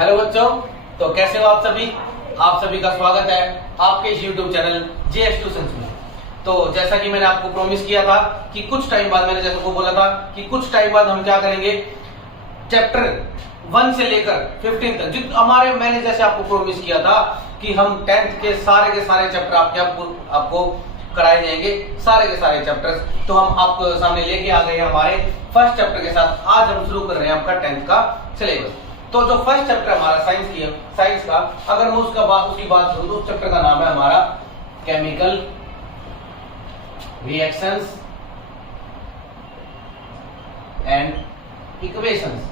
Hello बच्चों, तो कैसे हो आप सभी। आप सभी का स्वागत है आपके इस YouTube चैनल JS ट्यूशंस में। तो जैसा कि मैंने आपको प्रॉमिस किया था कि कुछ टाइम बाद, मैंने जैसे को बोला था कि कुछ टाइम बाद हम क्या करेंगे, चैप्टर 1 से लेकर 15 तक जो हमारे, मैंने जैसे आपको प्रॉमिस किया था कि हम 10th के सारे चैप्टर आपको कराए जाएंगे, सारे के सारे चैप्टर्स। तो हम आपको सामने लेके आ गए हैं हमारे फर्स्ट चैप्टर के साथ। आज हम शुरू कर रहे हैं आपका 10th का सिलेबस। तो जो फर्स्ट चैप्टर हमारा साइंस का, अगर मैं उसकी बात करूं तो उस चैप्टर का नाम है हमारा केमिकल रिएक्शंस एंड इक्वेशंस।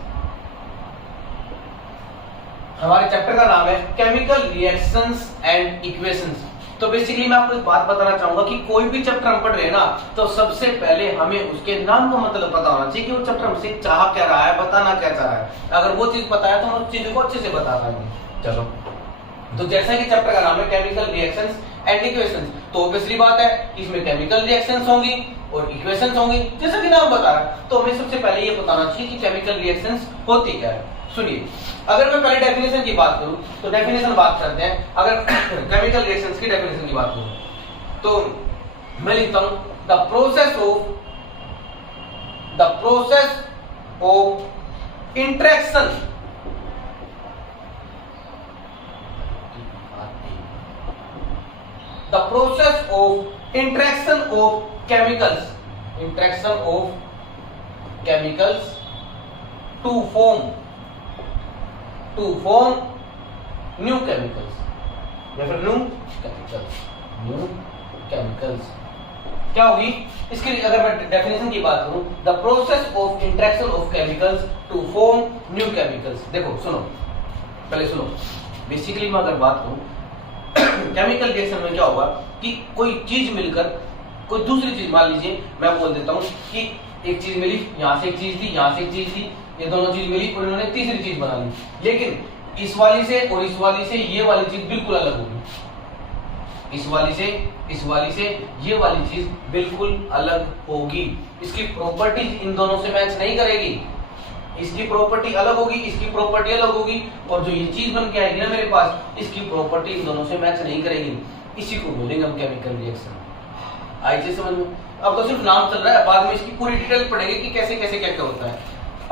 हमारे चैप्टर का नाम है केमिकल रिएक्शंस एंड इक्वेशंस। तो बेसिकली मैं आपको एक बात बताना चाहूंगा कि कोई भी चैप्टर हम पढ़ रहे हैं ना, तो सबसे पहले हमें उसके नाम का मतलब पता होना चाहिए कि वो चैप्टर हमसे चाह क्या रहा है, बताना क्या चाह रहा है। अगर वो चीज पता है तो हम उस चीज को अच्छे से बता पाएंगे। चलो, तो जैसा कि चैप्टर का नाम है केमिकल रिएक्शंस एंड इक्वेशंस, तो ऑब्वियसली बात है कि इसमें केमिकल रिएक्शंस होंगी और इक्वेशंस होंगी, जैसा कि नाम बता रहा है। तो हमें सबसे पहले ये बताना चाहिए कि केमिकल रिएक्शंस होती क्या है। सुनिए, अगर मैं पहले डेफिनेशन की बात करूं तो डेफिनेशन बात करते हैं। अगर केमिकल रिएक्शंस की डेफिनेशन की बात करूं तो मैं लिखता हूं the process of interaction of chemicals to form new chemicals या फिर न्यू केमिकल्स क्या होगी इसके लिए। अगर मैं डेफिनेशन की बात करूं, the process of interaction of chemicals to form new chemicals. देखो सुनो, पहले सुनो। बेसिकली मैं अगर बात करूं केमिकल रिएक्शन में क्या होगा कि कोई चीज मिलकर कोई दूसरी चीज, मान लीजिए मैं बोल देता हूं कि एक चीज मिली, यहां से एक चीज थी, यहां से एक चीज थी, ये दोनों चीज मिली और इन्होंने तीसरी चीज बना ली। लेकिन इस वाली से और इस वाली से ये वाली चीज बिल्कुल अलग होगी। इस वाली से ये वाली चीज बिल्कुल अलग होगी। इसकी प्रॉपर्टीज इन दोनों से मैच नहीं करेगी। इसकी प्रॉपर्टी अलग होगी, इसकी प्रॉपर्टी अलग होगी, और जो ये चीज बन के आएगी ना मेरे पास, इसकी प्रॉपर्टी इन दोनों से मैच नहीं करेगी। इसी को बोलेंगे हम केमिकल रिएक्शन। आइए समझ में। अब तो सिर्फ नाम चल रहा है, बाद में इसकी पूरी डिटेल पढ़ेंगे कि कैसे कैसे क्या क्या होता है।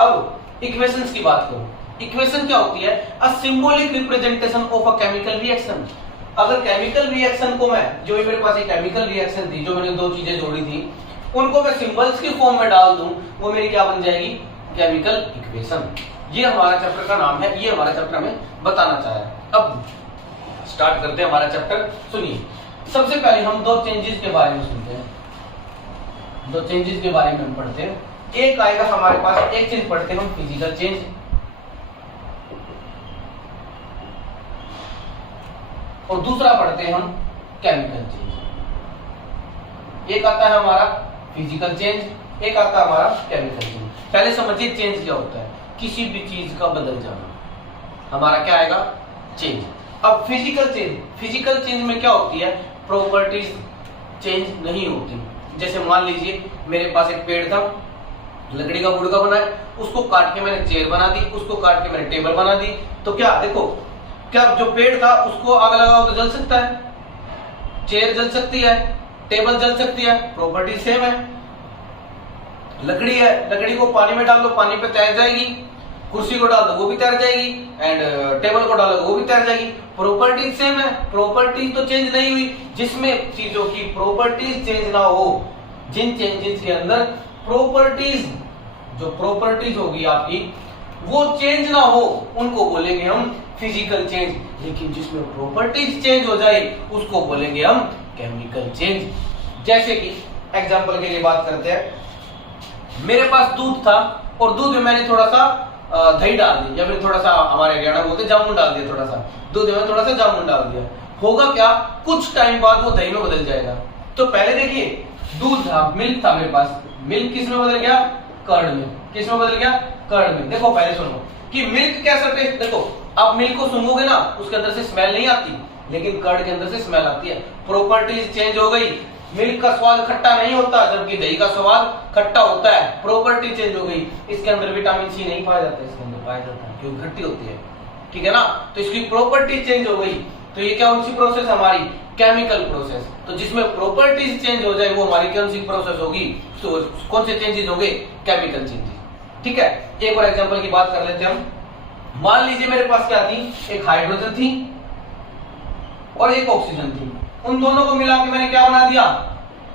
अब इक्वेशंस की बात करूं, इक्वेशन क्या होती है? अ symbolic representation of a chemical reaction. अगर केमिकल रिएक्शन को मैं, जो मेरे पास एक केमिकल रिएक्शन थी, जो मैंने दो चीजें जोड़ी थी, उनको मैं सिंबल्स की फॉर्म में डाल दूं, वो मेरी क्या बन जाएगी? Chemical equation. ये हमारा चैप्टर का नाम है, ये हमारा चैप्टर में बताना चाह रहा है। अब स्टार्ट करते हैं हमारा चैप्टर। सुनिए, सबसे पहले हम दो चेंजेस के बारे में सुनते हैं, दो चेंजेस के बारे में हम पढ़ते हैं। एक आएगा हमारे पास, एक चीज पढ़ते हैं हम फिजिकल चेंज, और दूसरा पढ़ते हैं हम केमिकल चेंज। एक आता है हमारा फिजिकल चेंज, एक आता है हमारा केमिकल चेंज। पहले समझिए चेंज क्या होता है। किसी भी चीज का बदल जाना हमारा क्या आएगा? चेंज। अब फिजिकल चेंज में क्या होती है? प्रॉपर्टीज चेंज नहीं होती। जैसे मान लीजिए मेरे पास एक पेड़ था, लकड़ी का गुड़का बना है, उसको काट के मैंने चेयर बना दी, उसको काट के मैंने टेबल बना दी। तो क्या देखो, क्या जो पेड़ था उसको आग लगाओ तो जल सकता है, चेयर जल सकती है, टेबल जल सकती है, प्रॉपर्टी सेम है। लकड़ी है, लकड़ी को पानी में डाल दो, पानी पे तैर जाएगी, कुर्सी को डाल दो वो भी तैर जाएगी, एंड टेबल को डालो वो भी तैर जाएगी। प्रॉपर्टी सेम है, प्रॉपर्टी तो चेंज नहीं हुई। जिसमें चीजों की प्रॉपर्टीज चेंज ना हो, जिन चेंजेस के अंदर प्रॉपर्टीज, जो प्रॉपर्टीज होगी आपकी वो चेंज ना हो, उनको बोलेंगे हम फिजिकल चेंज। लेकिन जिसमें प्रॉपर्टीज चेंज हो जाए उसको बोलेंगे हम केमिकल चेंज। जैसे कि एग्जांपल के लिए बात करते हैं, मेरे पास दूध था और दूध में मैंने थोड़ा सा दही डाल दी, या फिर थोड़ा सा, हमारे हरियाणा में बोलते जामुन डाल दिया, थोड़ा सा दूध में थोड़ा सा जामुन डाल दिया। होगा क्या? कुछ टाइम बाद वो दही में बदल जाएगा। तो पहले देखिए, दूध था, मिल्क था मेरे पास, मिल्क किस में बदल गया? कर्ड में। किस में बदल गया? कर्ड में। देखो पहले सुनो कि मिल्क कैसा टेस्ट, देखो आप मिल्क को सूंघोगे ना, उसके अंदर से स्मेल नहीं आती, लेकिन कर्ड के अंदर से स्मेल आती है। प्रॉपर्टीज चेंज हो गई, मिल्क का स्वाद खट्टा नहीं होता जबकि दही का स्वाद खट्टा होता है, प्रॉपर्टी चेंज हो गई। इसके अंदर विटामिन सी नहीं पाया जाता, इसके अंदर पाया जाता है क्योंकि खट्टी होती है। ठीक है ना। तो इसकी प्रॉपर्टी चेंज हो गई, तो ये क्या सी प्रोसेस हमारी केमिकल प्रोसेस। तो जिसमें प्रॉपर्टीज चेंज हो जाए वो हमारी कौन सी प्रोसेस होगी, तो कौन से चेंजेस होंगे, केमिकल चेंजेस। ठीक है, एक और एग्जांपल की बात कर लेते हैं हम। मान लीजिए मेरे पास क्या थी, एक हाइड्रोजन थी और एक ऑक्सीजन थी, उन दोनों को मिला के मैंने क्या बना दिया,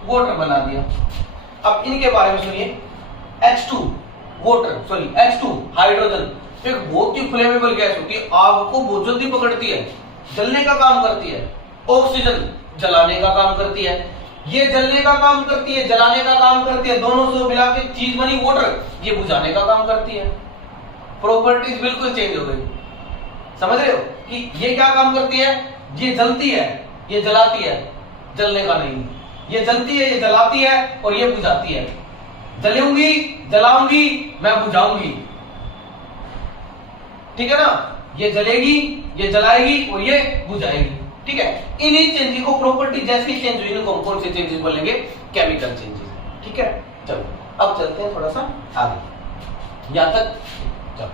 वाटर बना दिया। अब इनके बारे में सुनिए, H2 water, sorry H2 hydrogen एक बहुत ही फ्लेमेबल गैस होती है, आग को बहुत जल्दी पकड़ती है, जलने का काम करती है। ऑक्सीजन जलाने का काम करती है, ये जलने का काम करती है, जलाने का काम करती है, दोनों से मिला के चीज बनी वाटर, ये बुझाने का काम करती है। प्रॉपर्टीज बिल्कुल चेंज हो गई, समझ रहे हो कि ये क्या काम करती है, ये जलती है, ये जलाती है, जलने का नहीं, ये जलती है, ये जलाती है और ये बुझाती है। जलूंगी, जलाऊंगी, मैं बुझाऊंगी, ठीक है ना। ये जलेगी, ये जलाएगी और ये बुझाएगी, ठीक है। इन्हीं चेंजेस को प्रॉपर्टी जैसी चेंज हुई, इनको हम कौन से चेंजेस बोलेंगे, केमिकल चेंजेस। ठीक है, चलो अब चलते हैं थोड़ा सा आगे, यहां तक चलो।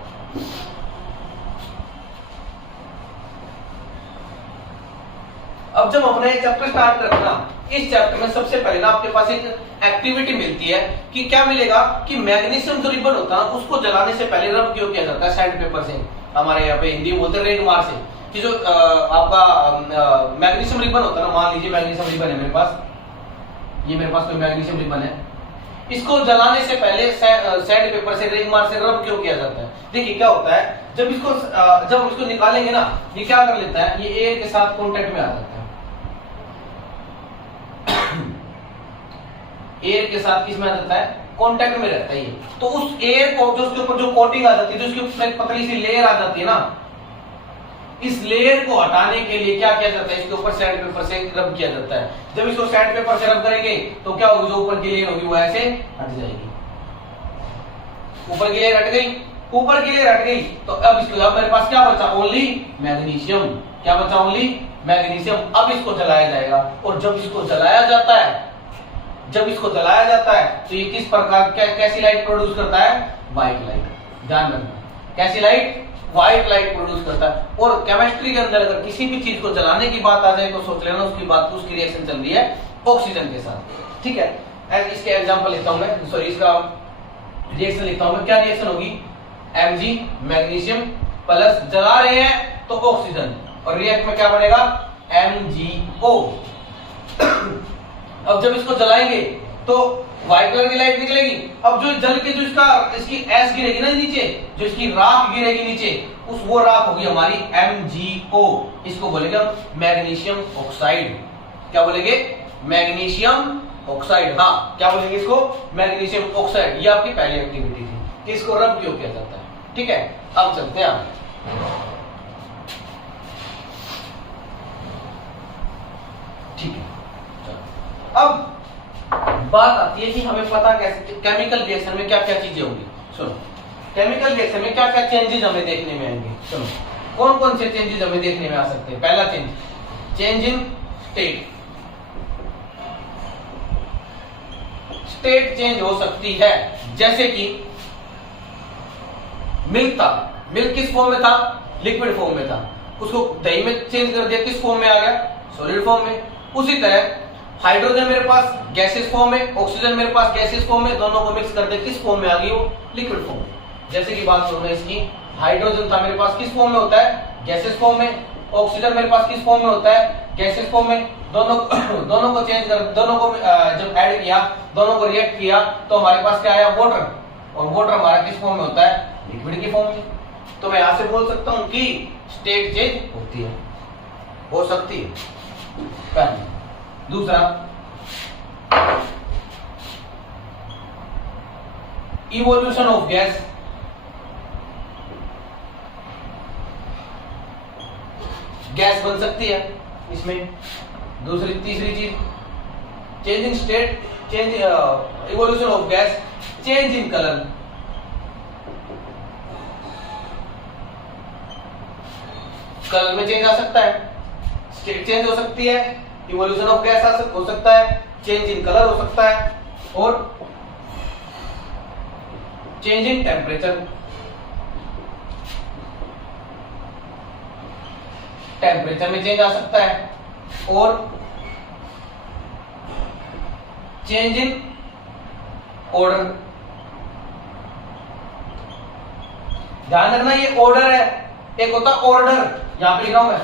अब जब हमने चैप्टर स्टार्ट करना, इस चैप्टर में सबसे पहले ना आपके पास एक एक्टिविटी मिलती है कि क्या मिलेगा कि मैग्नीशियम जो रिबन होता है उसको जलाने से पहले रब क्यों किया जाता है, सैंड पेपर से, हमारे यहाँ पे हिंदी बोलते हैं रेगमार से, कि जो आपका मैग्नीशियम रिबन होता है ना, मान लीजिए मैग्नीशियम रिबन है मेरे पास, ये मेरे पास कोई मैग्नीशियम रिबन है, इसको जलाने से पहले सैंड पेपर से, रेगमार से रब क्यों किया जाता है। देखिए क्या होता है, जब इसको निकालेंगे ना, ये क्या कर लेता है, ये एयर के साथ कांटेक्ट में आ जाता है, एयर के साथ किस में आ जाता है, कांटेक्ट में रहता है ये। तो उस एयर को जो उसके ऊपर जो कोटिंग आ जाती है, जो उसके ऊपर एक पतली सी लेयर आ जाती है ना, इस लेयर को हटाने के लिए क्या किया जाता है, इसके ऊपर सैंड पेपर से रब किया जाता है। जब इसको सैंड पेपर से रब करेंगे तो क्या होगी, जो ऊपर की लेयर होगी वो ऐसे हट जाएगी, ऊपर की लेयर हट गई, ऊपर की लेयर हट गई, तो अब इसको, अब मेरे पास क्या बचा, ओनली मैग्नीशियम, क्या बचा, ओनली मैग्नीशियम। अब इसको जलाया जाएगा, और जब इसको जलाया जाता है, जब इसको जलाया जाता है तो ये किस प्रकार कैसी लाइट प्रोड्यूस करता है, व्हाइट लाइट। ध्यान रखना, कैसी लाइट, व्हाइट लाइट प्रोड्यूस करता है। और केमिस्ट्री के अंदर अगर किसी भी चीज को जलाने की बात आ जाए तो सोच लेना उसकी बात, उसकी रिएक्शन चल रही है ऑक्सीजन के साथ, ठीक है। इसके एग्जांपल लिखता हूं मैं, सॉरी इसका रिएक्शन लिखता हूं मैं, क्या रिएक्शन होगी, Mg मैग्नीशियम प्लस, जला रहे हैं तो ऑक्सीजन, और रिएक्ट में क्या बनेगा, MgO। अब जब इसको जलाएंगे तो व्हाइट कलर की लाइट निकलेगी। अब जो जल के जो इसकी एस गिरेगी ना नीचे, जो इसकी राख गिरेगी नीचे, उस वो राख होगी हमारी MgO। इसको बोलेंगे मैग्नीशियम ऑक्साइड। क्या बोलेंगे, मैग्नीशियम ऑक्साइड। हाँ, क्या बोलेंगे इसको, मैग्नीशियम ऑक्साइड। ये आपकी पहली एक्टिविटी थी कि इसको रब क्यों किया जाता है, ठीक है। अब चलते हैं आगे, ठीक है। अब बात आती है कि हमें पता कैसे केमिकल रिएक्शन में क्या क्या चीजें होंगी। सुनो, केमिकल रिएक्शन में क्या क्या चेंजेस हमें देखने में आएंगे। सुनो, कौन कौन से चेंजेस हमें देखने में आ सकते हैं। पहला change, change in state. State change हो सकती है, जैसे कि मिल्क था, मिल्क किस फॉर्म में था, लिक्विड फॉर्म में था, उसको दही में चेंज कर दिया, किस फॉर्म में आ गया, सॉलिड फॉर्म में। उसी तरह हाइड्रोजन मेरे पास गैसेस फॉर्म में, ऑक्सीजन मेरे पास गैसेस फॉर्म में, दोनों को मिक्स कर दे, किस फॉर्म में आ गई, वो लिक्विड फॉर्म में। जैसे कि बात करूं मैं इसकी, हाइड्रोजन था मेरे पास किस फॉर्म में होता है, गैसेस फॉर्म में, ऑक्सीजन मेरे पास किस फॉर्म में होता है, गैसेस फॉर्म में। दोनों को चेंज कर, दोनों को जब ऐड किया, दोनों को रिएक्ट किया, तो हमारे पास क्या आया, वाटर, और वाटर हमारा किस फॉर्म में होता है, लिक्विड के फॉर्म में। तो मैं यहां से बोल सकता हूं कि स्टेट चेंज होती है, हो सकती है, पहला। दूसरा, इवोल्यूशन ऑफ गैस। गैस बन सकती है इसमें। दूसरी, तीसरी चीज, change in state, change evolution of gas, change in colour. Colour में चेंज आ सकता है, स्टेट चेंज हो सकती है, इवोल्यूशन ऑफ गैस हो सकता है, चेंज इन कलर हो सकता है, और चेंज इन टेम्परेचर। टेम्परेचर में चेंज आ सकता है और चेंज इन ऑर्डर। ध्यान रखना ये ऑर्डर है, एक होता ऑर्डर, यहां पे लिखा हूं मैं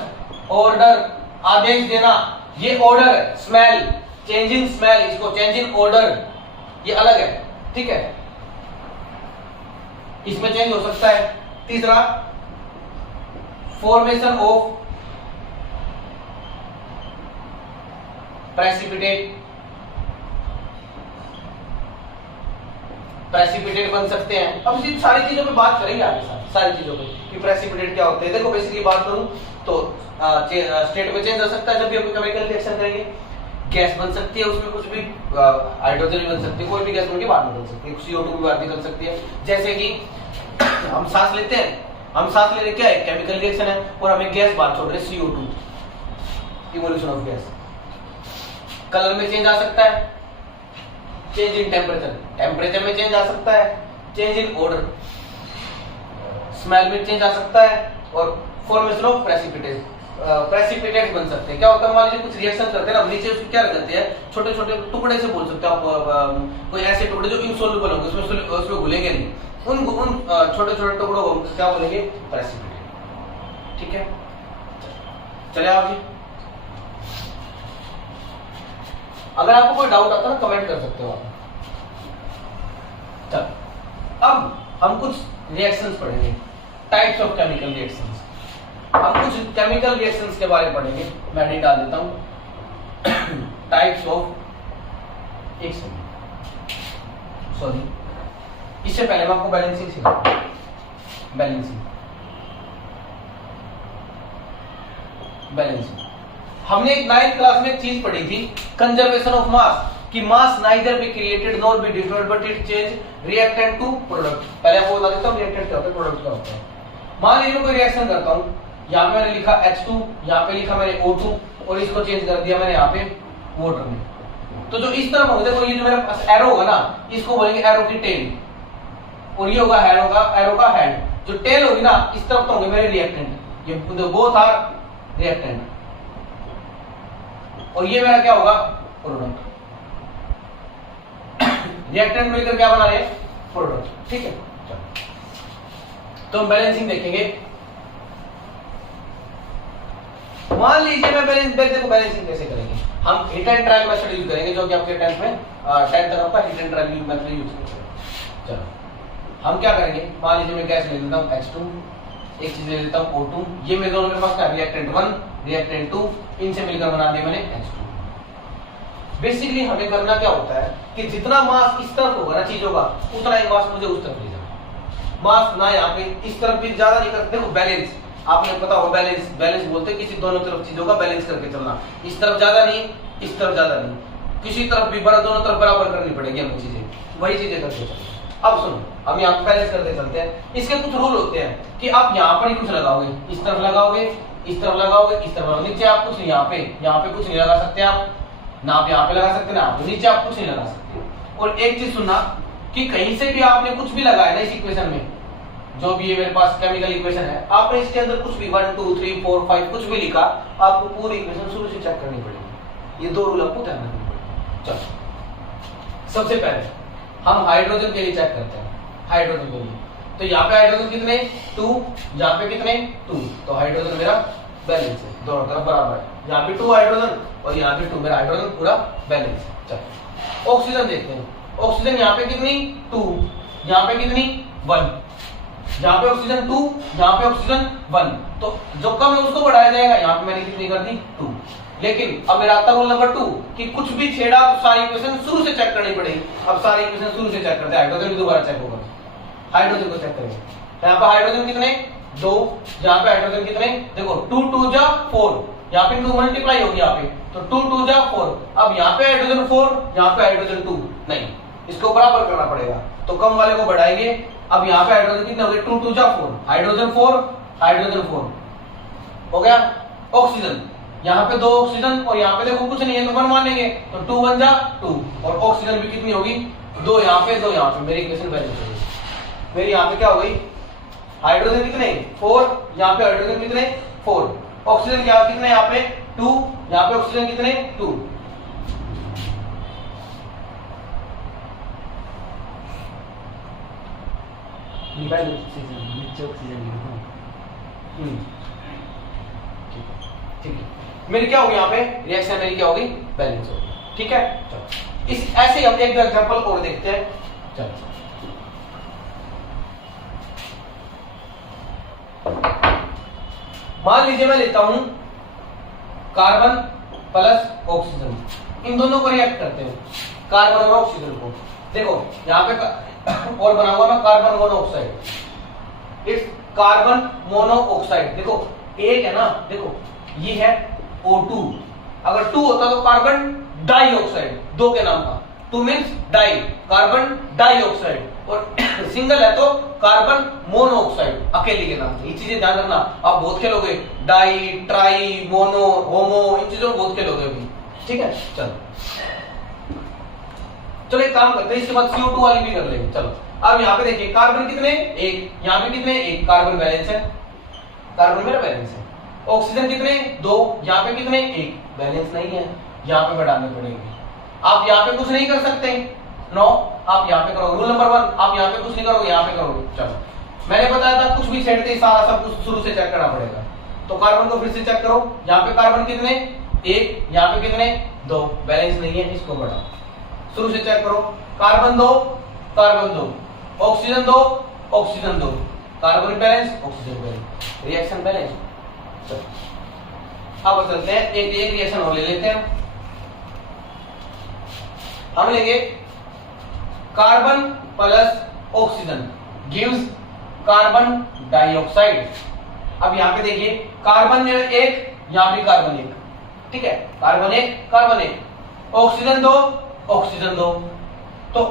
ऑर्डर, आदेश देना, ये ऑर्डर है। स्मेल, चेंज इन स्मेल, इसको चेंज इन ऑर्डर, ये अलग है, ठीक है, इसमें चेंज हो सकता है। तीसरा फॉर्मेशन ऑफ प्रेसिपिटेट, प्रेसिपिटेट बन सकते हैं। अब इसी सारी चीजों पे बात करेंगे आगे, सारी चीजों पे कि प्रेसिपिटेट क्या होते हैं। देखो बेसिकली बात करूं तो स्टेट में चेंज हो सकता है जब भी हम केमिकल रिएक्शन करेंगे। गैस बन सकती है, उसमें कुछ भी हाइड्रोजन भी बन सकती है, कोई भी गैस बन के बाहर निकल सकती है, CO2 भी बाहर निकल सकती है। जैसे कि हम सांस लेते हैं, हम सांस ले रहे क्या है, केमिकल रिएक्शन है, और हमें गैस बाहर छोड़ रहे CO2, evolution of gas. Colour में चेंज आ सकता है, चेंज इन टेम्परेचर, टेम्परेचर में चेंज आ सकता है, चेंज इन ऑर्डर, स्मेल में चेंज आ सकता है, और फॉर्मेशन ऑफ प्रेसिपिटेट, प्रेसिपिटेट बन सकते हैं। क्या होता है, मान लीजिए कुछ रिएक्शन करते हैं ना, नीचे उसको क्या करते हैं, छोटे छोटे टुकड़े से बोल सकते हो आप, कोई ऐसे टुकड़े जो इनसोल्युबल होंगे, उसमें घुलेंगे नहीं, उन छोटे छोटे टुकड़ों को क्या बोलेंगे, प्रेसिपिटेट। ठीक है, चले आगे। अगर आपको कोई डाउट आता है ना, कमेंट कर सकते हो आप। चल अब हम कुछ रिएक्शंस पढ़ेंगे, टाइप्स ऑफ केमिकल रिएक्शंस। हम कुछ केमिकल रिएक्शंस के बारे में पढ़ेंगे, मैं नहीं डाल देता हूं। टाइप्स ऑफ, एक सेकंड, सॉरी, इससे पहले मैं आपको बैलेंसिंग सिखाऊंगा। बैलेंसिंग, बैलेंसिंग हमने एक 9th क्लास में एक चीज पढ़ी थी, कंजर्वेशन ऑफ मास, कि mass neither be created nor be destroyed but it change reactant to product. पहले आपको बता देता हूं रिएक्टेंट क्या होता है, प्रोडक्ट क्या होता है। मान लीजिए कोई रिएक्शन करता हूं, यहां पे मैंने लिखा H2, यहां पे लिखा मैंने O2, और इसको चेंज कर दिया मैंने यहां पे वाटर में। तो जो इस तरफ होगा, देखो ये जो मेरे पास एरो होगा ना, इसको बोलेंगे एरो की टेल, और ये होगा एरो का हेड। जो टेल होगी ना, इस तरफ तो होंगे मेरे रिएक्टेंट, ये बोथ आर रिएक्टेंट, और ये मेरा क्या होगा, प्रोडक्ट। रिएक्टेंट मिलकर क्या बना रहे हैं, प्रोडक्ट। ठीक है, तो हम बैलेंसिंग देखेंगे। मान लीजिए मैं बैलेंसिंग कैसे करेंगे, हम hit and trial method use करेंगे, जो कि आपके 10th में 10th तक आपका hit and trial method use करेंगे। चलो हम क्या करेंगे, मान लीजिए मैं गैस ले लेता हूं H2, एक चीज ले लेता हूं O2, ये मेरे दोनों मेरे पास क्या, रिएक्टेंट 1, रिएक्टेंट 2, इनसे मिलकर बना दिया मैंने H2। बेसिकली हमें करना क्या होता है कि जितना मास इस तरफ होगा ना चीजों का, उतना ही मास मुझे उस तरफ ले जाना। मास ना यहाँ पे इस तरफ भी ज्यादा नहीं करते। देखो बैलेंस, आपने पता होगा बैलेंस, बैलेंस बोलते हैं किसी दोनों तरफ चीजों का बैलेंस करके चलना, इस तरफ ज्यादा नहीं, इस तरफ ज्यादा नहीं, किसी तरफ भी बड़ा, दोनों तरफ बराबर करनी पड़ेगी हमें चीजें, वही चीजें करके चलना। अब सुनो, हम यहाँ पे बैलेंस करते चलते हैं। इसके कुछ रूल होते हैं कि आप यहाँ पर ही कुछ लगाओगे, इस तरफ लगाओगे, इस तरफ लगाओगे, इस तरफ लगाओगे, नीचे आप कुछ नहीं, यहाँ पे कुछ नहीं लगा सकते आप, ना आप यहाँ पे लगा सकते, ना आप नीचे आप कुछ नहीं लगा सकते। और एक चीज सुनना कि कहीं से भी आपने कुछ भी लगाया ना इस इक्वेशन में, जो भी ये मेरे पास केमिकल इक्वेशन है, आपने इसके अंदर कुछ भी 1 2 3 4 5 कुछ भी लिखा, आपको पूरी इक्वेशन शुरू से चेक करनी पड़ेगी। ये दो रूल आपको ध्यान रखने पड़ेंगे। चलो सबसे पहले हम हाइड्रोजन के लिए चेक करते हैं, हाइड्रोजन के लिए। तो यहाँ पे हाइड्रोजन कितने, 2, यहाँ पे कितने, 2, तो हाइड्रोजन मेरा बैलेंस है, दोनों तरफ बराबर है। यहाँ पे 2 हाइड्रोजन और यहाँ पे 2, मेरा हाइड्रोजन पूरा बैलेंस है। चलो ऑक्सीजन देखते हैं, ऑक्सीजन यहाँ पे कितनी, 2, यहाँ पे कितनी, 1, यहाँ पे ऑक्सीजन 2, यहाँ पे ऑक्सीजन 1, तो जो कम है उसको बढ़ाया जाएगा। यहाँ पे मैंने कितनी कर दी, 2। लेकिन अब मेरा आता रूल नंबर 2 कि कुछ भी छेड़ा तो सारी इक्वेशन शुरू से चेक करनी पड़ेगी। अब सारी इक्वेशन शुरू से चेक करते हैं, हाइड्रोजन भी दोबारा चेक होगा, हाइड्रोजन को चेक करेंगे। यहाँ पे हाइड्रोजन कितने, 2, यहाँ पे हाइड्रोजन कितने, देखो 2 2 जा 4, यहाँ पे 2 मल्टीप्लाई होगी यहाँ पे, तो 2 2 जा 4। अब यहाँ पे हाइड्रोजन 4, यहाँ पे हाइड्रोजन 2, नहीं, इसको बराबर करना पड़ेगा, तो कम वाले को बढ़ाएंगे। अब यहाँ पे हाइड्रोजन कितने हो गए, 2 2 जा 4, हाइड्रोजन 4, हाइड्रोजन 4 हो गया। ऑक्सीजन, यहाँ पे 2 ऑक्सीजन और यहाँ पे देखो कुछ नहीं है तो 1 मानेंगे, तो 2 1 जा 2, और ऑक्सीजन भी कितनी होगी, 2 यहाँ पे 2 यहाँ पे, मेरी इक्वेशन बैलेंस हो गई। मेरी यहाँ पे क्या हो गई, हाइड्रोजन कितने, 4, यहाँ पे हाइड्रोजन कितने, 4, ऑक्सीजन क्या कितने यहाँ पे 2, यहाँ पे ऑक्सीजन कितने 2। ठीक है, मेरी क्या होगी यहाँ पे रिएक्शन, मेरी क्या होगी बैलेंस होगी। ठीक है, चलो इस ऐसे ही हम एक एग्जांपल और देखते हैं। चलो मान लीजिए मैं लेता हूं कार्बन प्लस ऑक्सीजन, इन दोनों को रिएक्ट करते हैं, कार्बन और ऑक्सीजन को। देखो यहाँ पे और बना हुआ मैं कार्बन मोनोऑक्साइड, इस कार्बन मोनोऑक्साइड। देखो एक है ना, देखो ये है O2, अगर 2 होता तो कार्बन डाइऑक्साइड, दो के नाम का, 2 मीन्स डाई, कार्बन डाइऑक्साइड, और सिंगल है तो कार्बन मोनोऑक्साइड, अकेले के नाम से। ये चीजें ध्यान रखना, आप बहुत खेलोगे, डाई, ट्राई, मोनो, होमो, इन चीजों में बहुत खेलोगे अभी। ठीक है, चलो एक काम करते हैं, इसके बाद CO2 वाली भी कर लेंगे। चलो अब यहाँ पे देखिए कार्बन कितने, एक, यहाँ पे कितने, एक, कार्बन बैलेंस है, कार्बन मेरा बैलेंस है। ऑक्सीजन कितने, 2, यहाँ पे कितने, एक, बैलेंस नहीं है, यहाँ पे बढ़ाने पड़ेंगे। आप यहाँ पे कुछ नहीं कर सकते, नो, आप यहाँ पे करोगे। रूल नंबर 1, आप यहाँ पे कुछ नहीं करोगे, यहाँ पे करोगे। चलो मैंने बताया था कुछ भी छेड़ते ही सारा सब कुछ शुरू से चेक करना पड़ेगा, तो कार्बन को फिर से चेक करो। यहाँ पे कार्बन कितने, एक, यहाँ पे कितने, 2, बैलेंस नहीं है, इसको बढ़ाओ, शुरू से चेक करो। Carbon 2, carbon 2, oxygen 2, oxygen 2, carbon balance, oxygen balance, reaction balance. अब चलते हैं, एक रिएक्शन और ले लेते हैं। हम लेंगे carbon plus oxygen gives carbon dioxide. अब यहाँ पे देखिए कार्बन में एक, यहाँ भी कार्बन एक, ठीक है, कार्बन एक, कार्बन एक, ऑक्सीजन 2, ऑक्सीजन 2, तो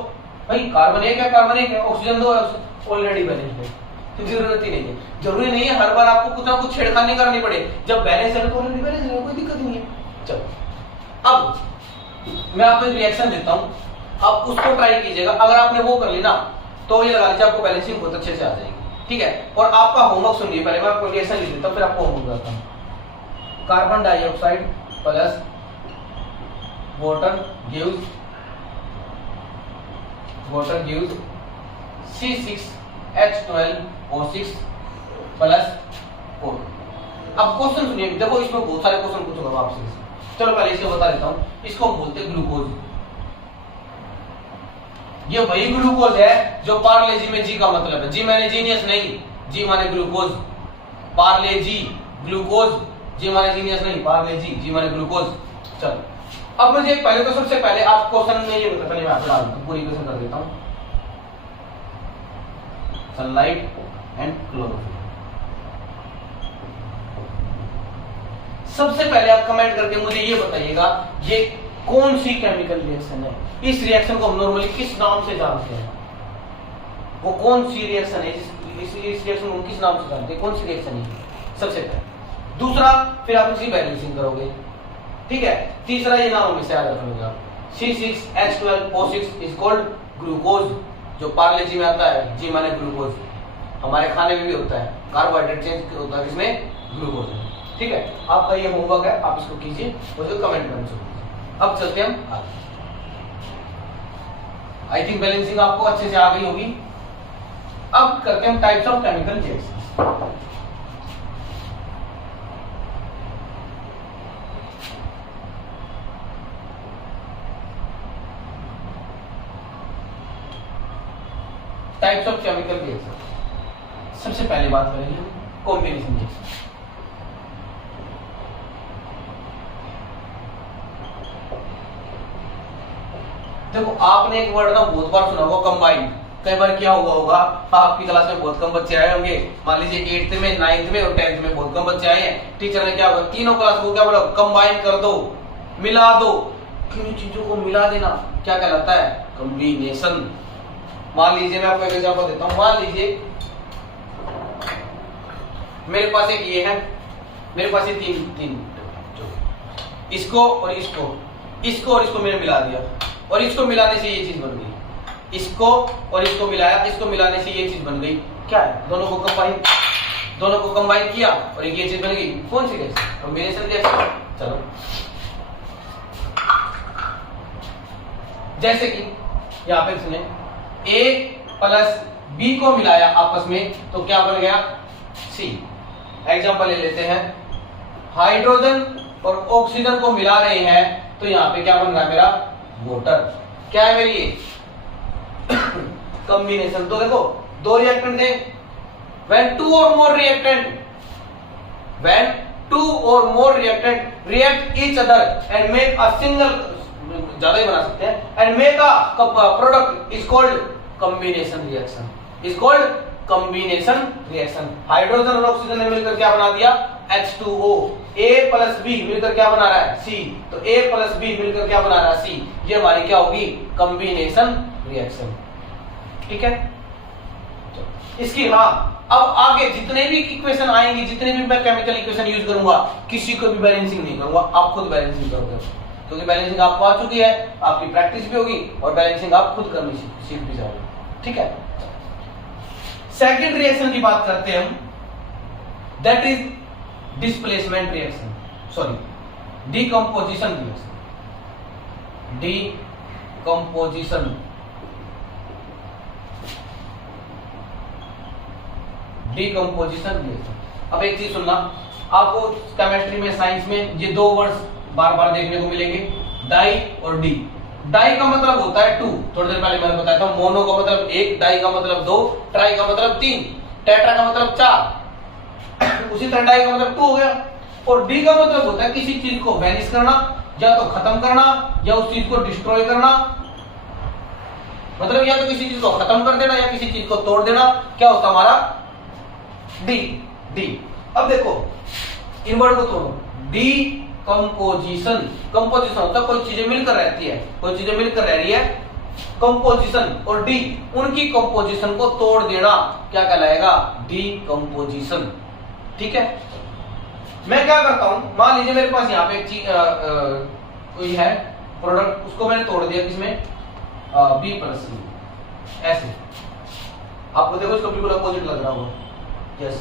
भाई कार्बन एक है, कार्बन एक है, ऑक्सीजन 2 ऑलरेडी बैलेंस्ड है, तो जरूरत ही नहीं है। जरूरी नहीं है हर बार आपको कुछ ना कुछ छेड़खानी करनी पड़े, जब बैलेंस है तो ऑलरेडी बैलेंस है, कोई दिक्कत नहीं है। चलो अब मैं आपको एक रिएक्शन देता हूं, आप उसको ट्राई कीजिएगा। अगर आपने वो कर ली ना तो ये लगा लीजिए आपको बैलेंसिंग बहुत अच्छे से आ जाएगी। ठीक है, और आपका होमवर्क सुनिए, पहले मैं आपको रिएक्शन लिख देता हूं, फिर आपको होमवर्क देता हूं। Carbon dioxide plus water gives C6H12O6 plus 4। अब क्वेश्चन सुनिए, देखो इसमें बहुत सारे क्वेश्चन पूछूंगा मैं आपसे। चलो पहले इसको बता देता हूं, इसको हम बोलते हैं ग्लूकोज। ये वही ग्लूकोज है जो पार्ले जी में जी का मतलब है, जी माने जीनियस नहीं, जी माने ग्लूकोज, पार्ले जी ग्लूकोज, जी माने जीनियस नहीं, पार्ले जी माने ग्लूकोज। चलो अब मुझे पहले तो सबसे पहले आप क्वेश्चन में ये बता, पहले मैं आपको डाल दूं, पूरी क्वेश्चन कर देता हूं। Sunlight and chlorophyll. सबसे पहले आप कमेंट करके मुझे ये बताइएगा ये कौन सी केमिकल रिएक्शन है। इस रिएक्शन को हम नॉर्मली किस नाम से जानते हैं, वो कौन सी रिएक्शन है, इस रिएक्शन को हम किस नाम से जानते हैं, कौन सी रिएक्शन है सबसे पहले। दूसरा फिर आप इसकी बैलेंसिंग करोगे, ठीक है। तीसरा ये नाम हमेशा याद रखोगे आप, C6H12O6 इज कॉल्ड ग्लूकोज, जो पार्ले जी में आता है, जी माने ग्लूकोज। हमारे खाने में भी होता है, कार्बोहाइड्रेट चेंज होता है, इसमें ग्लूकोज है। ठीक है, आपका ये होमवर्क है, आप इसको कीजिए और उसको कमेंट करना चाहिए। अब चलते हैं हम आगे। आई थिंक बैलेंसिंग आपको अच्छे से आ गई होगी। अब करते हैं types of chemical reactions. Types of chemical reaction. सबसे पहले बात करेंगे हम कॉम्बिनेशन रिएक्शन। देखो आपने एक वर्ड ना बहुत बार सुना होगा, कंबाइन। कई बार क्या हुआ होगा, आपकी क्लास में बहुत कम बच्चे आए होंगे, मान लीजिए 8th में, 9th में और 10th में बहुत कम बच्चे आए हैं। टीचर ने क्या होगा, तीनों क्लास को क्या बोला, कंबाइन कर दो, मिला दो। किन चीजों को मिला देना क्या कहलाता है, कॉम्बिनेशन। मान लीजिए मैं आपको एक एग्जांपल देता हूं, मान लीजिए मेरे पास एक ये है, मेरे पास ये तीन इसको और इसको मैंने मिला दिया, और इसको मिलाने से ये चीज बन गई। इसको और इसको मिलाया, इसको मिलाने से ये चीज बन गई। क्या है, दोनों को कंबाइन, दोनों को कंबाइन किया और एक ये चीज बन गई। कौन सी गैस? Combination reaction. चलो जैसे कि यहां पे सुने A प्लस B को मिलाया आपस में तो क्या बन गया? C। एग्जांपल ले लेते हैं, हाइड्रोजन और ऑक्सीजन को मिला रहे हैं तो यहां पे क्या बन रहा है मेरा? वाटर। क्या है मेरी? कॉम्बिनेशन। तो देखो दो रिएक्टेंट थे, when two or more reactant react each other and make a single, ज्यादा ही बना सकते हैं, and make a product is called combination reaction, is called combination reaction। Hydrogen और ऑक्सीजन ने मिलकर क्या बना दिया? H2O। A प्लस B मिलकर क्या बना रहा है? C। तो A प्लस B मिलकर क्या बना रहा है? C। ये हमारी क्या होगी? Combination reaction. ठीक है। इसकी हाँ, अब आगे जितने भी इक्वेशन आएंगे, जितने भी मैं केमिकल इक्वेशन यूज करूंगा, किसी को भी बैलेंसिंग नहीं करूंगा, आप खुद बैलेंसिंग करोगे, क्योंकि बैलेंसिंग आपको आ चुकी है, आपकी प्रैक्टिस भी होगी और बैलेंसिंग आप खुद करनी सीख भी जाओगे। ठीक है। सेकंड रिएक्शन की बात करते हैं हम, that is displacement reaction, sorry decomposition reaction. Decomposition reaction. अब एक चीज सुनना, आपको केमिस्ट्री में, साइंस में ये दो वर्ड्स बार बार देखने को मिलेंगे, डाई और डी। डाई का मतलब होता है टू, थोड़ी देर पहले मैंने बताया था। मोनो का मतलब एक, डाई का मतलब दो, ट्राई का मतलब तीन, टेट्रा का मतलब चार। उसी तरह डाई का मतलब टू हो गया। और डी का मतलब होता है किसी चीज को वैनिश करना, या तो खत्म करना, या उस चीज को डिस्ट्रॉय करना। मतलब या तो किसी चीज को खत्म कर देना या किसी चीज को तोड़ देना। क्या होता हमारा? डी। डी। अब देखो इन वर्ड को तोड़ो। D composition. कंपोजिशन होता है कोई चीजें मिलकर रहती है, कोई चीजें मिलकर रह रही है, कंपोजिशन। और डी, उनकी कंपोजिशन को तोड़ देना क्या कहलाएगा? D composition. ठीक है। मैं क्या करता हूं, मान लीजिए मेरे पास यहाँ पे एक चीज कोई है प्रोडक्ट, उसको मैंने तोड़ दिया किसमें? बी प्लस सी। ऐसे आपको देखो इसको बिल्कुल अपोजिट लग रहा होगा। Yes,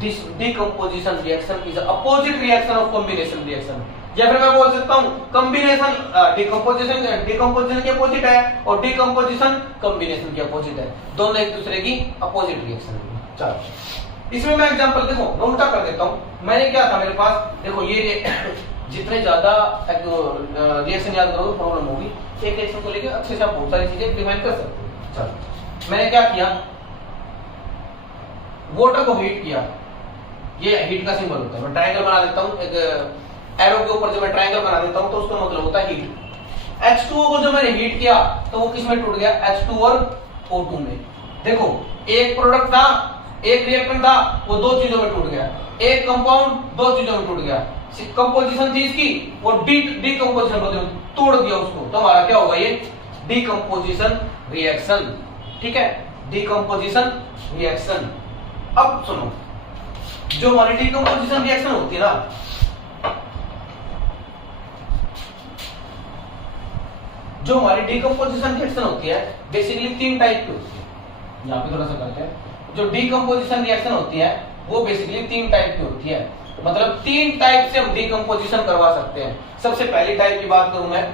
this decomposition reaction is the opposite reaction of combination reaction। या फिर मैं बोल सकता हूँ कॉम्बिनेशन डिकम्पोजिशन के अपोजिट है और डिकम्पोजिशन कॉम्बिनेशन के अपोजिट है, दोनों एक दूसरे की अपोजिट रिएक्शन है। चलो इसमें मैं एग्जांपल देखो, मैं उल्टा कर देता हूँ। मैंने क्या था मेरे पास, देखो ये जितने ज्यादा रिएक्शन याद करोगे प्रॉब्लम होगी। एक रिएक्शन को लेकर अच्छे से आप बहुत सारी चीजें डिफाइन कर सकते हो। चलो मैंने क्या किया, वाटर को हीट किया। ये हीट का सिंबल होता है। मैं ट्रायंगल बना देता हूं, एक एरो के ऊपर जब मैं ट्रायंगल बना देता हूं तो उसका मतलब होता है हीट। H2O को जब मैंने हीट किया तो वो किस में टूट गया? H2 और O2 में। देखो एक प्रोडक्ट था, एक रिएक्टेंट था, वो दो चीजों में टूट गया। एक कंपाउंड दो चीजों में टूट गया। कंपोजिशन थी इसकी, वो डीकंपोजिशन को तोड़ दिया उसको, तो हमारा क्या होगा? ये डीकंपोजिशन रिएक्शन। ठीक है, डीकंपोजिशन रिएक्शन। अब सुनो, जो हमारी डीकंपोजिशन रिएक्शन होती है ना, जो हमारी डीकंपोजिशन रिएक्शन होती है बेसिकली तीन टाइप की होती है। यहां पे थोड़ा सा करते हैं। जो डीकंपोजिशन रिएक्शन होती है वो बेसिकली तीन टाइप की होती है, मतलब तीन टाइप से हम डीकंपोजिशन करवा सकते हैं। सबसे पहली टाइप की बात करूं मैं,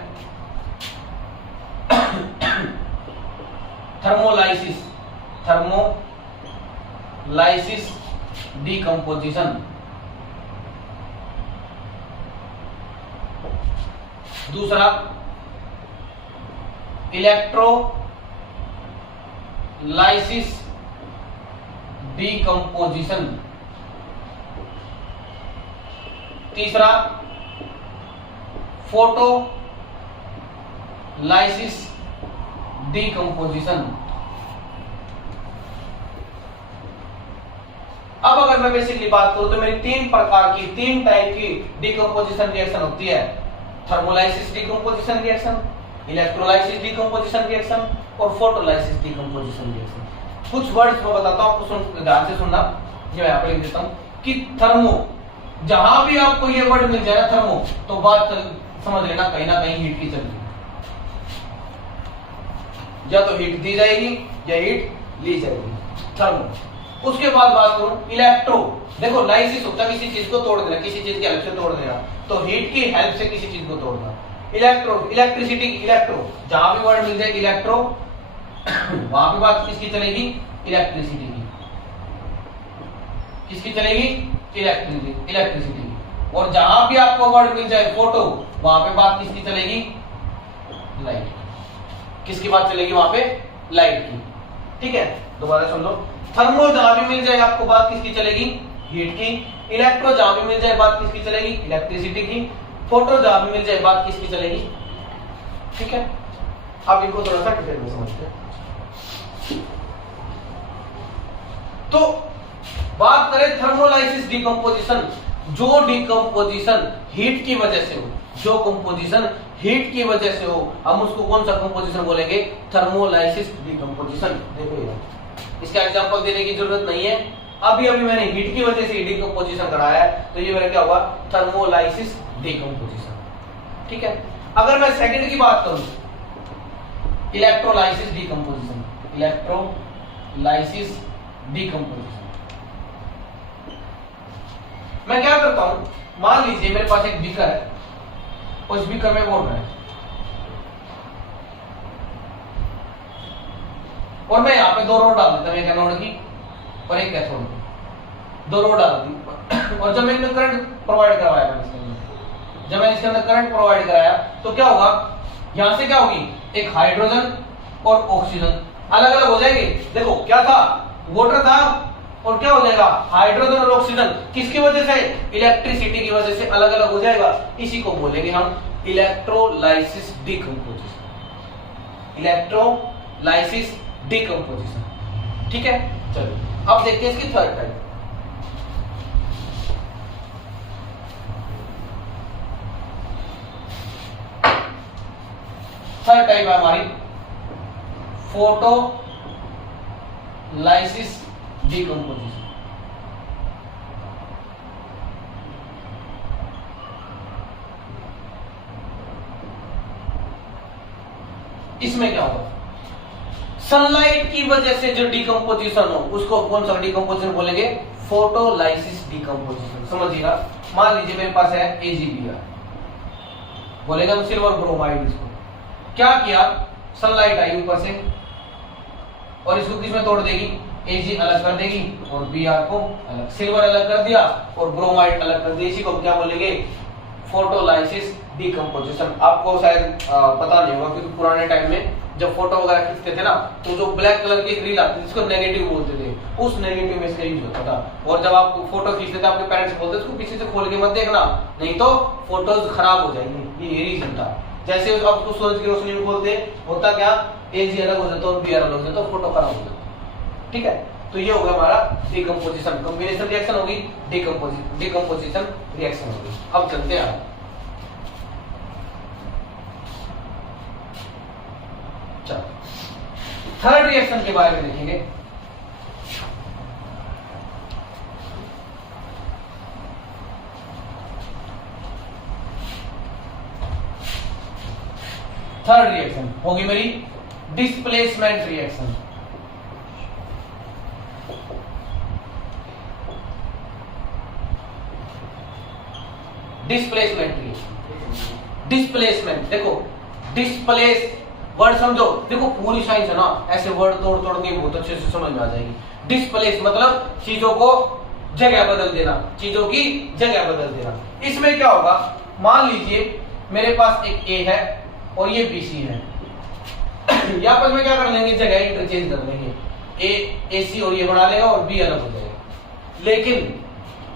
थर्मोलाइसिस। Thermolysis decomposition. दूसरा इलेक्ट्रोलाइसिस डीकंपोजिशन। तीसरा फोटोलाइसिस डीकंपोजिशन। अब अगर मैं बेसिकली बात करूं तो मेरी तीन प्रकार की, तीन टाइप की डीकंपोजिशन रिएक्शन होती है। Thermolysis decomposition reaction, electrolysis decomposition reaction और फोटोलाइसिस डीकंपोजिशन रिएक्शन। कुछ वर्ड्स मैं बताता हूं, आपको ध्यान से सुनना। ये मैं यहां पे लिख देता हूं कि थर्मो, जहां भी आपको ये वर्ड मिल जाए थर्मो, तो बात समझ लेना कहीं ना कहीं हीट की चल रही है। या तो हीट दी जाएगी या हीट ली जाएगी। थर्मो, उसके बाद बात करूं इलेक्ट्रो, देखो लाइसिस होता है किसी चीज को तोड़ देना, किसी चीज की हेल्प से तोड़ देना, तो हीट की हेल्प से किसी चीज को तोड़ना। इलेक्ट्रो, इलेक्ट्रिसिटी, इलेक्ट्रो, जहां भी वर्ड मिल जाए इलेक्ट्रो वहां पे बात किसकी चलेगी, इलेक्ट्रिसिटी की। किसकी चलेगी, इलेक्ट्रिसिटी की। और जहां भी आपको वर्ड मिल जाए फोटो, वहां पे बात किसकी चलेगी, लाइट। किसकी बात चलेगी वहां पे, लाइट की। ठीक है, दोबारा समझो, थर्मो जहां भी मिल जाए आपको बात किसकी चलेगी, हीट की। इलेक्ट्रो जहां भी मिल जाए बात किसकी चलेगी, इलेक्ट्रिसिटी की। फोटो जहां भी मिल जाए बात किसकी चलेगी। ठीक है, अब इनको थोड़ा सा डिटेल में समझते हैं। तो बात करें थर्मोलाइसिस डिकम्पोजिशन, जो डिकम्पोजिशन हीट की वजह से हो, जो कंपोजिशन हीट की वजह से हो, हम उसको कौन सा कंपोजिशन बोलेंगे, थर्मोलाइसिस डिकम्पोजिशन। देखो ये इसका एग्जांपल देने की जरूरत नहीं है, अभी अभी मैंने हीट की वजह से डिकम्पोजिशन कराया है, तो ये मेरा क्या होगा, थर्मोलाइसिस डिकम्पोजिशन। ठीक है, अगर मैं सेकंड की बात करूं, इलेक्ट्रोलाइसिस डिकम्पोजिशन, इलेक्ट्रोलाइसिस डिकम्पोजिशन। मैं क्या करता हूं, मान लीजिए मेरे पास एक बीकर है, उस बीकर में वाटर है, और मैं यहाँ पे 2 रोड डाल देता हूं, एक एनोड की और एक कैथोड की, 2 रोड डाल दी। और जब मैंने करंट प्रोवाइड करवाया, जब मैंने इसके अंदर करंट प्रोवाइड कराया, तो क्या होगा, यहां से क्या होगी, एक हाइड्रोजन और ऑक्सीजन अलग अलग हो जाएंगे। देखो क्या था, वाटर था, और क्या हो जाएगा, हाइड्रोजन और ऑक्सीजन, किसकी वजह से, इलेक्ट्रिसिटी की वजह से अलग अलग हो जाएगा। इसी को बोलेंगे हम इलेक्ट्रोलाइसिस डिकम्पोजिशन, इलेक्ट्रोलाइसिस डिकम्पोजिशन। ठीक है, चलो अब देखते हैं इसकी थर्ड टाइप। थर्ड टाइप है हमारी फोटोलाइसिस डिकम्पोजिशन। इसमें क्या होगा, सनलाइट की वजह से जो डिकम्पोजिशन हो उसको कौन सा डिकम्पोजिशन बोलेंगे, फोटोलाइसिस डिकम्पोजिशन। समझिएगा, मान लीजिए मेरे पास है AgBr, बोलेगा हम सिल्वर ब्रोमाइड। इसको क्या किया, सनलाइट आई ऊपर से और इसको किसमें तोड़ देगी, Ag अलग कर देगी और Br को अलग, सिल्वर अलग कर दिया और ब्रोमाइड अलग कर दिया। इसी को क्या बोलेंगे, फोटोलाइसिस डिकम्पोजिशन। आपको शायद पता नहीं होगा, क्योंकि पुराने टाइम में जब फोटो वगैरह खींचते थे ना, तो जो ब्लैक कलर की रील आती थी जिसको नेगेटिव बोलते थे, उस नेगेटिव में इसका यूज होता था। और जब आप फोटो खींचते थे, आपके पेरेंट्स बोलते थे इसको पीछे से खोल के मत देखना, नहीं तो फोटोज खराब हो जाएंगी। ये रीजन था। जैसे अब उसको सूरज की रोशनी में खोलते, होता क्या, Ag अलग हो जाता और Br अलग हो जाता, तो फोटो खराब हो जाता। ठीक है, तो ये होगा हमारा डिकम्पोजिशन, कॉम्बिनेशन रिएक्शन होगी, डिकम्पोजिशन रिएक्शन होगी। अब चलते हैं थर्ड रिएक्शन के बारे में देखेंगे। थर्ड रिएक्शन होगी मेरी displacement reaction. Displacement reaction, displacement, देखो डिस्प्लेस वर्ड समझो, देखो पूरी साइंस है ना, ऐसे वर्ड तोड़ तोड़ के बहुत अच्छे से समझ में आ जाएगी। डिस्प्लेस मतलब चीजों को जगह बदल देना, चीजों की जगह बदल देना। इसमें क्या होगा, मान लीजिए मेरे पास एक A है और ये BC है, यहाँ पर मैं क्या कर लेंगे, जगह इंटरचेंज कर लेंगे, AC और ये बना लेगा और B अलग हो जाएगा।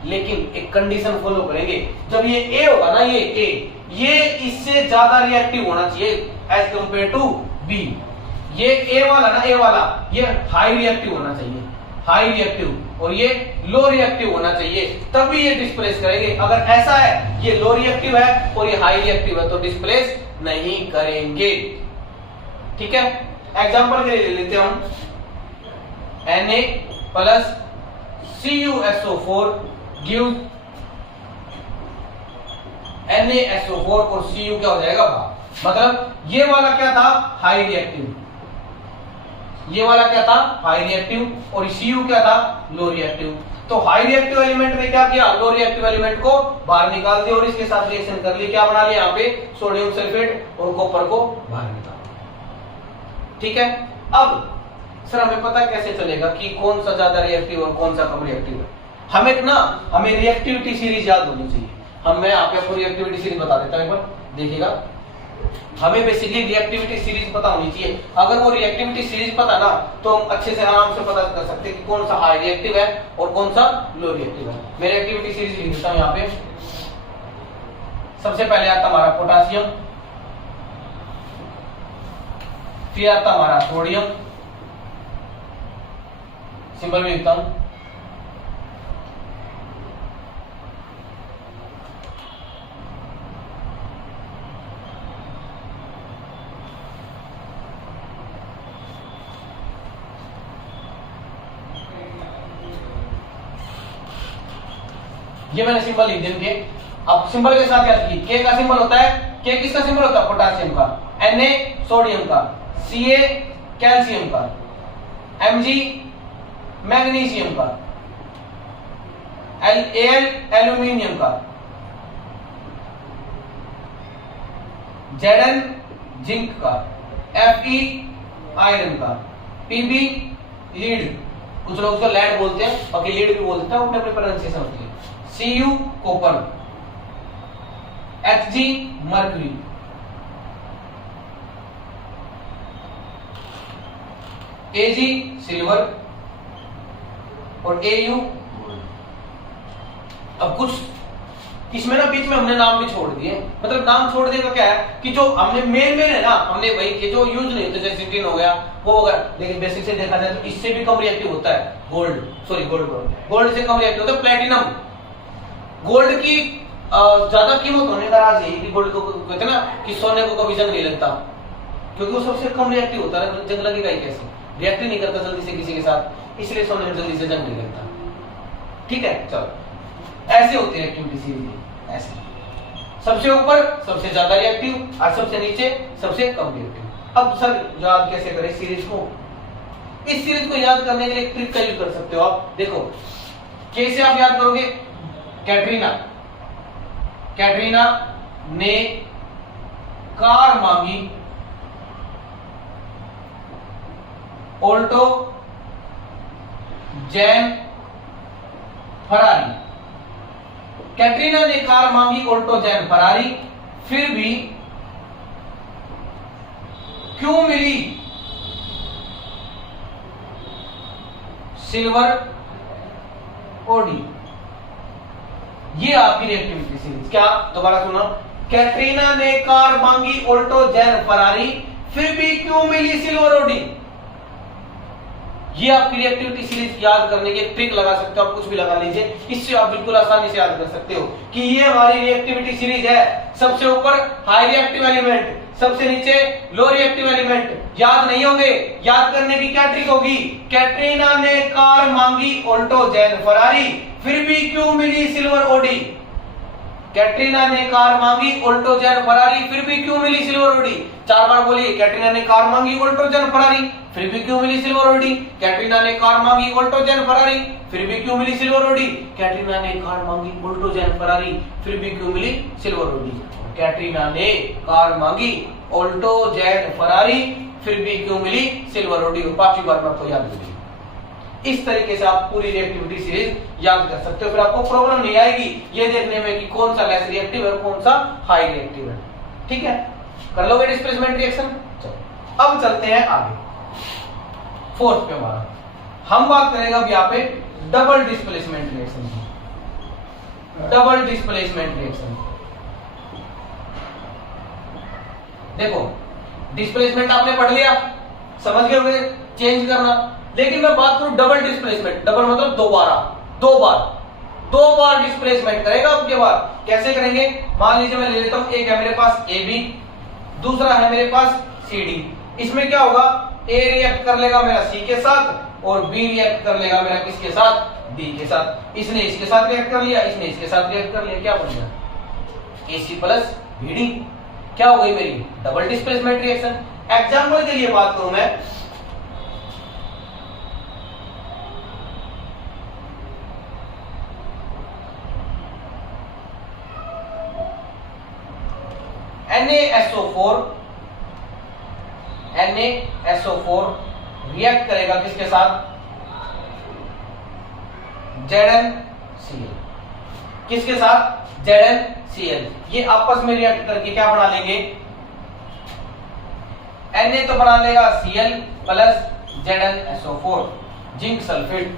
लेकिन एक कंडीशन फॉलो करेंगे, जब ये A होगा ना, ये A, ये इससे ज्यादा रिएक्टिव होना चाहिए एज कंपेयर टू B। ये A वाला ना, A वाला, ये हाई रिएक्टिव होना चाहिए, हाई रिएक्टिव, और ये लो रिएक्टिव होना चाहिए, तभी ये डिस्प्लेस करेंगे। अगर ऐसा है, ये लो रिएक्टिव है और ये हाई रिएक्टिव है, तो डिस्प्लेस नहीं करेंगे। ठीक है, एग्जांपल के लिए ले लेते हैं हम, Na plus CuSO4 give NaSO4 और Cu क्या हो जाएगा, मतलब ये वाला क्या था, हाई रिएक्टिव, ये वाला क्या था, हाई रिएक्टिव, और Cu क्या था, लो रिएक्टिव। तो हाई रिएक्टिव एलिमेंट में क्या किया, लो रिएक्टिव एलिमेंट को बाहर निकाल दिया और इसके साथ रिएक्शन कर ली, क्या बना लिया यहाँ पे, सोडियम सल्फेट और कॉपर को बाहर निकाल दिया। ठीक है, अब सर हमें पता कैसे चलेगा कि कौन सा ज्यादा रिएक्टिव और कौन सा कम रिएक्टिव है? हमें रिएक्टिविटी सीरीज याद होनी चाहिए। मैं आपको रिएक्टिविटी सीरीज बता देता हूं, एक बार देखिएगा। हमें बेसिकली रिएक्टिविटी सीरीज पता होनी चाहिए। अगर वो रिएक्टिविटी सीरीज पता ना तो हम अच्छे से आराम से पता कर सकते हैं कि कौन सा हाई रिएक्टिव है और कौन सा लो रिएक्टिव है। मैं रिएक्टिविटी सीरीज लिख देता हूं यहाँ पे। सबसे पहले आता हमारा पोटासियम, फिर आता हमारा सोडियम, सिंबल में लिखता हूं, ये मैंने सिंबल लिख दिए। अब सिंबल के साथ क्या की, के का सिंबल होता है, के किसका सिंबल होता है, पोटासियम का, Na सोडियम का, Ca कैल्शियम का, Mg मैग्नीशियम का, Al एल्यूमिनियम का, Zn जिंक का, Fe आयरन का, Pb लीड, कुछ लोग उसको लैड बोलते हैं, बाकी लीड भी बोलते हैं, अपने अपने प्रोनाउंसिएशन होती है, Cu copper, Hg mercury, Ag silver और Au गोल्ड। अब कुछ इसमें ना बीच में हमने नाम भी छोड़ दिए, मतलब नाम छोड़ देने का क्या है कि जो हमने मेन है ना, हमने वही के जो यूज नहीं होते, जैसे सिट्रीन हो गया वो होगा, लेकिन बेसिक से देखा जाए तो इससे भी कम रिएक्टिव होता है गोल्ड से कम रिएक्टिव होता है प्लैटिनम। गोल्ड की ज्यादा कीमत होने का राज यही कि गोल्ड को कहते हैं ना कि सोने को कभी जंग नहीं लगता, क्योंकि वो सबसे कम रिएक्टिव होता है। जंग लगेगा ही कैसे, रिएक्ट नहीं करता जल्दी से किसी के साथ, इसलिए सोने में जल्दी से जंग नहीं लगता। ठीक है, चलो ऐसे होती है रिएक्टिविटी सीरीज, ऐसे सबसे ऊपर सबसे ज्यादा रिएक्टिव और सबसे नीचे सबसे कम रिएक्टिव। अब सर याद कैसे करें सीरीज को? इस सीरीज को याद करने के लिए ट्रिक का यूज कर सकते हो आप। देखो कैसे आप याद करोगे, कैटरीना ने कार मांगी, ऑल्टो जैन फरारी। कैटरीना ने कार मांगी, ऑल्टो जैन फरारी, फिर भी क्यों मिली सिल्वर ओडी? ये आपकी रिएक्टिविटी सीरीज। क्या, दोबारा सुनो, कैटरीना ने कार मांगी, ऑल्टो जैन फरारी, फिर भी क्यों मिली सिल्वर ओडी? ये आपकी रिएक्टिविटी सीरीज याद करने के ट्रिक लगा सकते हो, आप कुछ भी लगा लीजिए, इससे आप बिल्कुल आसानी से याद कर सकते हो कि ये हमारी रिएक्टिविटी सीरीज है। सबसे ऊपर हाई रिएक्टिव एलिमेंट, सबसे नीचे लो रिएक्टिव एलिमेंट। याद नहीं होंगे, याद करने की क्या ट्रिक होगी, कैटरीना ने कार मांगी, ऑल्टो जैन फरारी, फिर भी क्यों मिली सिल्वर ओडी? कैटरीना ने कार मांगी, ऑल्टो जैन फरारी, फिर भी क्यों मिली सिल्वर ओडी? 4 बार बोलिए, कैटरीना ने कार मांगी, ऑल्टो जैन फरारी, फिर भी क्यों मिली सिल्वर ओडी? कैटरीना ने कार मांगी, ऑल्टो जैन फरारी, फिर भी क्यों मिली सिल्वर ओडी? कैटरीना ने कार मांगी, ऑल्टो जैन फरारी, फिर भी क्यों मिली सिल्वर ओडी? कैटरीना ने कार मांगी, ऑल्टो जैन फरारी, फिर भी क्यों मिली सिल्वर ओडी। और 5वीं बार में आपको याद होगी। इस तरीके से आप पूरी रिएक्टिविटी सीरीज याद कर सकते हो, फिर आपको प्रॉब्लम नहीं आएगी ये देखने में कि कौन सा लेस रिएक्टिव है और कौन सा हाई रिएक्टिव है। ठीक है, कर लोगे डिस्प्लेसमेंट रिएक्शन। चलो अब चलते हैं आगे, फोर्थ पे हमारा हम बात करेंगे अब यहाँ पे डबल डिस्प्लेसमेंट रिएक्शन की। डबल डिस्प्लेसमेंट रिएक्शन, देखो डिस्प्लेसमेंट आपने पढ़ लिया, समझ गए होंगे चेंज करना, लेकिन मैं बात करूं डबल डिस्प्लेसमेंट। डबल मतलब दो बार डिस्प्लेसमेंट करेगा आपके बाद। कैसे करेंगे, मान लीजिए मैं ले लेता हूं, एक है मेरे पास ए बी, दूसरा है मेरे पास सी डी। इसमें क्या होगा, ए रिएक्ट कर लेगा मेरा सी के साथ और बी रिएक्ट कर लेगा मेरा किसके साथ, डी के साथ। इसने इसके साथ रिएक्ट कर लिया, इसने इसके साथ रिएक्ट कर लिया, क्या बन गया AC प्लस BD। क्या हो गई मेरी डबल डिस्प्लेसमेंट रिएक्शन। एग्जांपल के लिए बात करूं मैं, NaSO4 रिएक्ट करेगा किसके साथ? ZnCl। किसके साथ? ZnCl। ये आपस में रिएक्ट करके क्या बना लेंगे? Na तो बना लेगा Cl plus ZnSO4, zinc sulphate.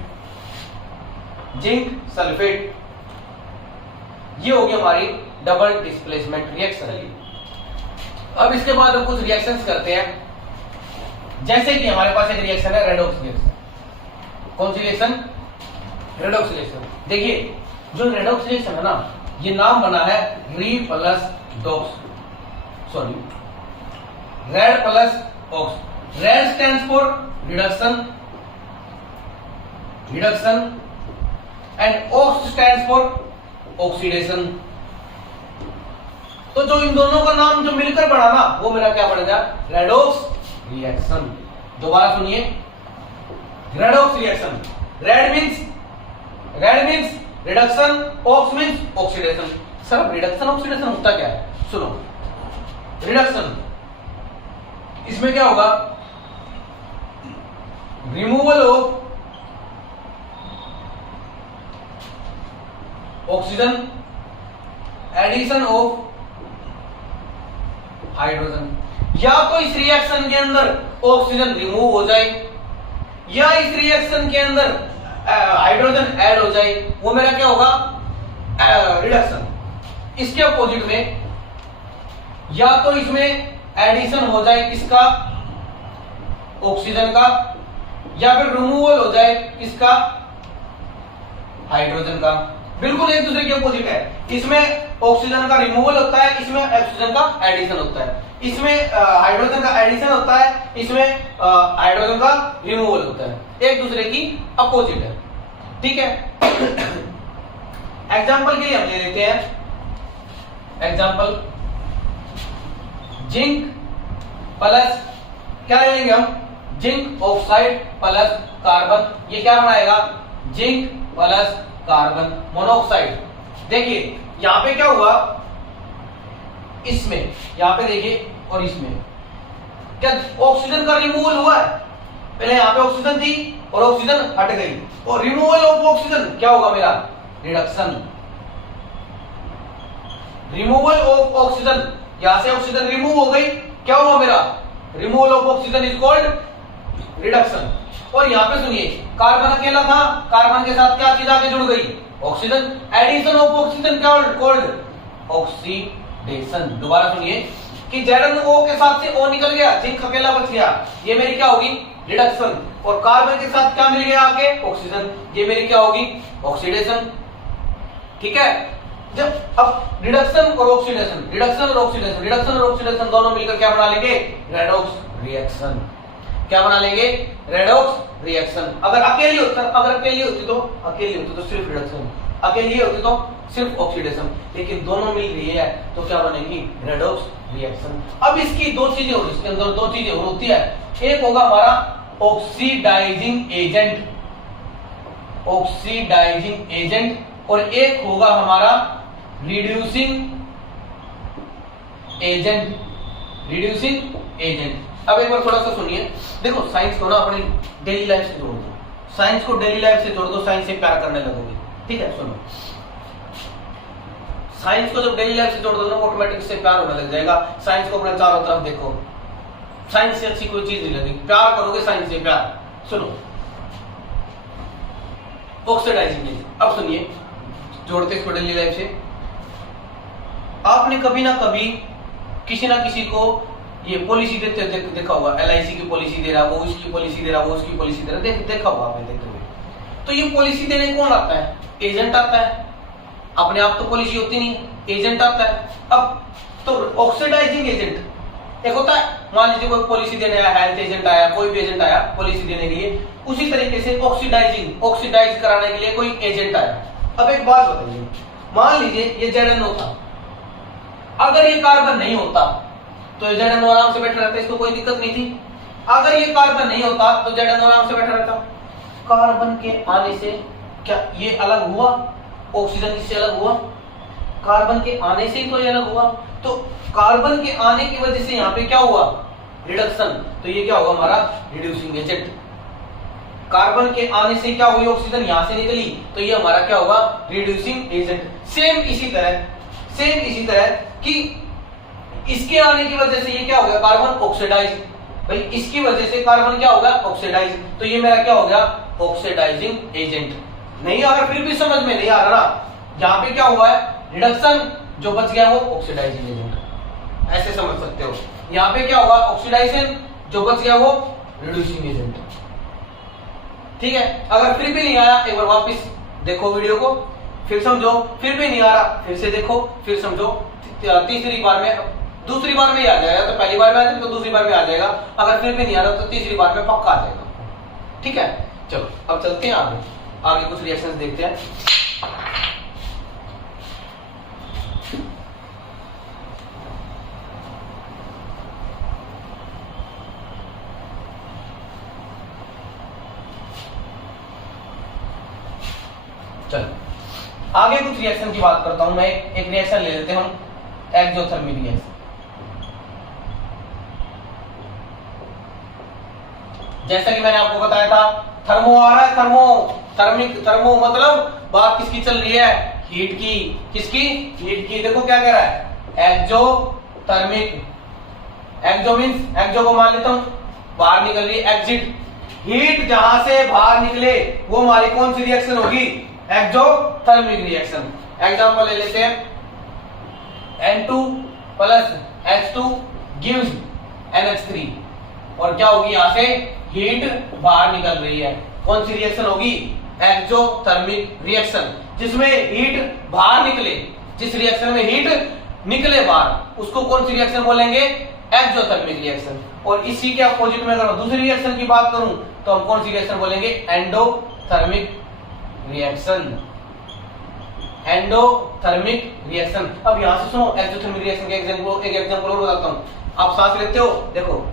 ये होगी हमारी डबल डिस्प्लेसमेंट रिएक्शन। अब इसके बाद हम कुछ रिएक्शंस करते हैं, जैसे कि हमारे पास एक रिएक्शन है रेडॉक्स रिएक्शन। कौन सी रिएक्शन? Redox reaction. देखिए जो रेडॉक्स रिएक्शन है ना, ये नाम बना है re plus dox, red plus ox. Red stands for reduction and ox stands for oxidation. तो जो इन दोनों का नाम जो मिलकर बना ना, वो मेरा क्या बनेगा? Redox reaction. दोबारा सुनिए, redox reaction. Red means reduction, ox means oxidation. Sir reduction oxidation होता क्या है? सुनो, रिडक्शन इसमें क्या होगा? Removal of oxygen, addition of hydrogen. या तो इस रिएक्शन के अंदर ऑक्सीजन रिमूव हो जाए या इस रिएक्शन के अंदर हाइड्रोजन ऐड हो जाए, वो मेरा क्या होगा? रिडक्शन। इसके अपोजिट में या तो इसमें एडिशन हो जाए किसका? ऑक्सीजन का, या फिर रिमूवल हो जाए किसका? हाइड्रोजन का। बिल्कुल एक दूसरे के अपोजिट है। इसमें ऑक्सीजन का रिमूवल होता है, इसमें ऑक्सीजन का एडिशन होता है। इसमें हाइड्रोजन का एडिशन होता है, इसमें हाइड्रोजन का रिमूवल होता है। एक दूसरे की अपोजिट है, ठीक है। एग्जाम्पल के लिए हम ले लेते हैं एग्जाम्पल, जिंक प्लस क्या ले लेंगे हम? Zinc oxide plus carbon. ये क्या बनाएगा? Zinc plus carbon monoxide. देखिए यहां पे क्या हुआ, इसमें यहां पे देखिए और इसमें क्या ऑक्सीजन का रिमूवल हुआ है? पहले यहां पे ऑक्सीजन थी और ऑक्सीजन हट गई, और रिमूवल ऑफ ऑक्सीजन क्या होगा मेरा? रिडक्शन। रिमूवल ऑफ ऑक्सीजन, यहां से ऑक्सीजन रिमूव हो गई, क्या हुआ मेरा? Removal of oxygen is called reduction. और यहां पे सुनिए, कार्बन अकेला था, कार्बन के साथ क्या चीज आके जुड़ गई? ऑक्सीजन। एडिशन ऑफ ऑक्सीजन क्या कॉल्ड? ऑक्सीडेशन। दोबारा सुनिए कि ZnO के साथ से O निकल गया, जिंक अकेला बच गया, ये मेरी क्या होगी? रिडक्शन। और कार्बन के साथ क्या मिल गया आके? ऑक्सीजन, ये मेरी क्या होगी? ऑक्सीडेशन। ठीक है। जब अब रिडक्शन और ऑक्सीडेशन, रिडक्शन और ऑक्सीडेशन, रिडक्शन और ऑक्सीडेशन दोनों मिलकर क्या बना लेंगे? Redox reaction. क्या बना लेंगे? Redox reaction. अगर अकेली होती तो सिर्फ रिडक्शन, अकेली होती तो सिर्फ ऑक्सीडेशन, लेकिन दोनों मिल रही है तो क्या बनेगी? Redox reaction. अब इसकी दो चीजें हो, इसके अंदर दो चीजें होती है। एक होगा हमारा ऑक्सीडाइजिंग एजेंट, और एक होगा हमारा रिड्यूसिंग एजेंट। अब एक बार थोड़ा सा सुनिए, देखो साइंस को ना अपनी डेली लाइफ से जोड़ दो, साइंस को डेली लाइफ से जोड़ दो, साइंस से प्यार करने लगोगे। ठीक है, सुनो, साइंस को जब डेली लाइफ से जोड़ दो ना, ऑटोमेटिक से प्यार होने लग जाएगा। साइंस को अपने चारों तरफ देखो, साइंस से अच्छी कोई चीज नहीं लगेगी, प्यार करोगे साइंस से प्यार। सुनो, ऑक्सीडाइजिंग एजेंट। अब सुनिए, जोड़ते इसको डेली लाइफ से। आपने कभी ना कभी किसी ना किसी को ये पॉलिसी देते देखा होगा, LIC की पॉलिसी दे रहा, वो उसकी पॉलिसी दे रहा, वो उसकी पॉलिसी दे रहा, देखा होगा आपने देखते हुए। तो ये पॉलिसी देने कौन आता है? एजेंट आता है। अपने आप तो पॉलिसी होती नहीं, एजेंट आता है। अब तो ऑक्सीडाइजिंग एजेंट एक होता है, मान लीजिए कोई पॉलिसी देने आया, हेल्थ एजेंट आया, कोई भी एजेंट आया पॉलिसी देने के लिए, उसी तरीके से ऑक्सीडाइज कराने के लिए कोई एजेंट आया। अब एक बात बताइए, मान लीजिए ये ZnO था, अगर ये कार्बन नहीं होता तो ZnO आराम से बैठा रहता, इसको कोई दिक्कत नहीं थी। अगर ये कार्बन नहीं होता तो ZnO आराम से बैठा रहता। कार्बन के आने से क्या ये अलग हुआ? ऑक्सीजन इससे अलग हुआ? कार्बन के आने से ही तो ये अलग हुआ। तो कार्बन के आने की वजह से यहाँ पे क्या हुआ, रिडक्शन। तो ये क्या होगा हमारा रिड्यूसिंग एजेंट। कार्बन के आने से क्या हुई, ऑक्सीजन यहां से निकली, तो ये हमारा क्या होगा रिड्यूसिंग एजेंट। सेम इसी तरह कि इसके आने की वजह से ये क्या हो गया कार्बन ऑक्सीडाइज। भाई इसकी वजह से कार्बन क्या होगा ऑक्सीडाइज, तो ये मेरा क्या हो गया ऑक्सीडाइजिंग एजेंट। नहीं अगर फिर भी समझ में नहीं आ रहा ना, यहाँ पे क्या हुआ है रिडक्शन, जो बच गया वो ऑक्सीडाइजिंग एजेंट, ऐसे समझ सकते हो। यहाँ पे क्या होगा ऑक्सीडाइजेशन, जो बच गया वो रिड्यूसिंग एजेंट। ठीक है, अगर फिर भी नहीं आया एक बार वापस देखो वीडियो को, फिर समझो, फिर भी नहीं आ रहा फिर से देखो, फिर समझो, तीसरी बार में, दूसरी बार में ही आ जाएगा। तो पहली बार में आ जाएगा तो दूसरी बार में आ जाएगा, अगर फिर भी नहीं आ रहा तो तीसरी बार में पक्का आ जाएगा। ठीक है, चलो अब चलते हैं आगे कुछ रिएक्शंस देखते हैं। चलो आगे कुछ रिएक्शन की बात करता हूं मैं। एक रिएक्शन ले लेते हैं हम, एक्सोथर्मिक रिएक्शन। जैसा कि मैंने आपको बताया था, थर्मो आ रहा है, थर्मो मतलब बात किसकी चल रही है, हीट की। किसकी, हीट की। देखो क्या कह रहा है एक्सोथर्मिक, एक्सो मींस एक्सो को मान लेता हूं बाहर निकल रही है, एग्जिट। हीट जहां से बाहर निकले वो हमारी कौन सी रिएक्शन होगी, एक्सोथर्मिक रिएक्शन। एग्जांपल ले लेते हैं, N2 plus H2 gives NH3, और क्या होगी यहां से हीट बाहर निकल रही है। कौन सी रिएक्शन होगी, एक्सोथर्मिक रिएक्शन, जिसमें हीट बाहर निकले। जिस रिएक्शन में हीट निकले बाहर उसको कौन सी रिएक्शन बोलेंगे, एक्सोथर्मिक रिएक्शन। और इसी के अपोजिट में अगर दूसरी रिएक्शन की बात करूं तो हम कौन सी रिएक्शन बोलेंगे, एंडोथर्मिक रिएक्शन। Endothermic reaction. अब यहां से सुनो, एक्सोथर्मिक रिएक्शन के एक एग्जांपल और बताता हूं। आप सांस लेते हो, देखो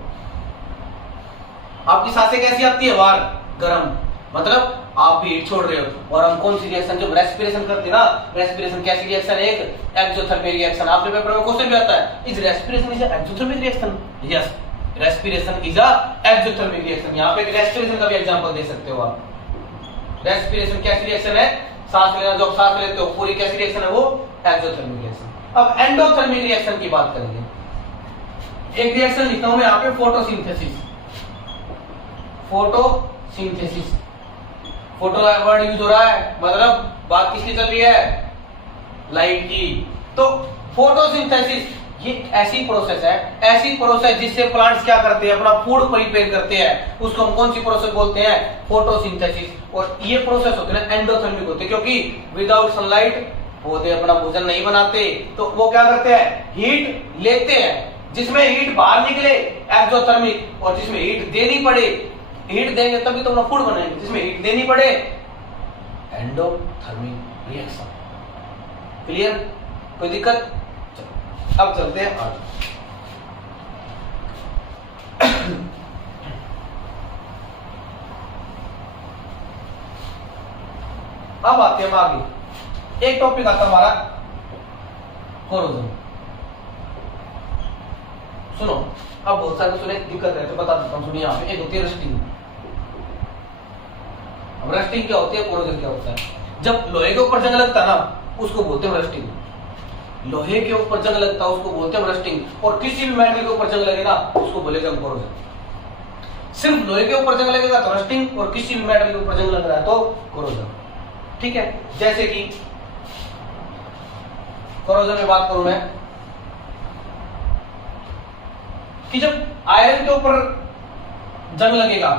आपकी सांसें कैसी आती है बाहर, गर्म, मतलब आप भी हीट छोड़ रहे हो। और हम कौन सी रिएक्शन, जब रेस्पिरेशन करते हैं ना, रेस्पिरेशन कैसी रिएक्शन, एक एक्सोथर्मिक रिएक्शन। आपके पेपर में क्वेश्चन भी आता है, is respiration is exothermic reaction? Yes, respiration is exothermic reaction. यहां पे रेस्पिरेशन का भी एग्जांपल दे सकते हो आप। रेस्पिरेशन कैसी रिएक्शन है, सांस लेना, जो सांस लेते हो पूरी कैसी रिएक्शन है, वो एक्सोथर्मिक रिएक्शन। अब एंडोथर्मिक रिएक्शन की बात करेंगे। एक रिएक्शन लिखता हूं मैं यहां पे, photosynthesis. Photosynthesis, photo word use हो रहा है, मतलब बात किसकी चल रही है, लाइट की। तो फोटोसिंथेसिस ये ऐसी प्रोसेस जिससे प्लांट्स क्या करते हैं, अपना फूड प्रिपेयर करते हैं, उसको हम कौन सी प्रोसेस बोलते हैं, फोटोसिंथेसिस। और ये प्रोसेस होते हैं एंडोथर्मिक होते हैं, क्योंकि विदाउट सनलाइट पौधे अपना भोजन नहीं बनाते। तो वो क्या करते हैं, हीट लेते हैं, जिसमें हीट बाहर निकले एक्सोथर्मिक, और जिसमें हीट देनी पड़े, हीट देंगे तभी तो अपना फूड बनाएंगे, जिसमें हीट देनी पड़े एंडोथर्मिक रिएक्शन। क्लियर, कोई दिक्कत? अब चलते हैं आगे। अब आते हैं हम आगे, एक टॉपिक आता हमारा कोरोजन। सुनो, अब बहुत सारे सुने दिक्कत है तो बता देता हूं, सुनिए। यहाँ पे एक होती है रस्टिंग। अब रस्टिंग क्या होती है, कोरोजन क्या होता है। जब लोहे के ऊपर जंग लगता है ना, उसको बोलते हैं रस्टिंग। लोहे के ऊपर जंग लगता है उसको बोलते हैं रस्टिंग। और किसी भी मेटल के ऊपर जंग लगेगा उसको बोलेगा कोरोजन। सिर्फ लोहे के ऊपर जंग लगेगा तो रस्टिंग, और किसी भी मेटल के ऊपर जंग लग रहा है तो कोरोजन। ठीक है, जैसे कि कोरोजन में बात करूं मैं, कि जब आयरन के ऊपर जंग लगेगा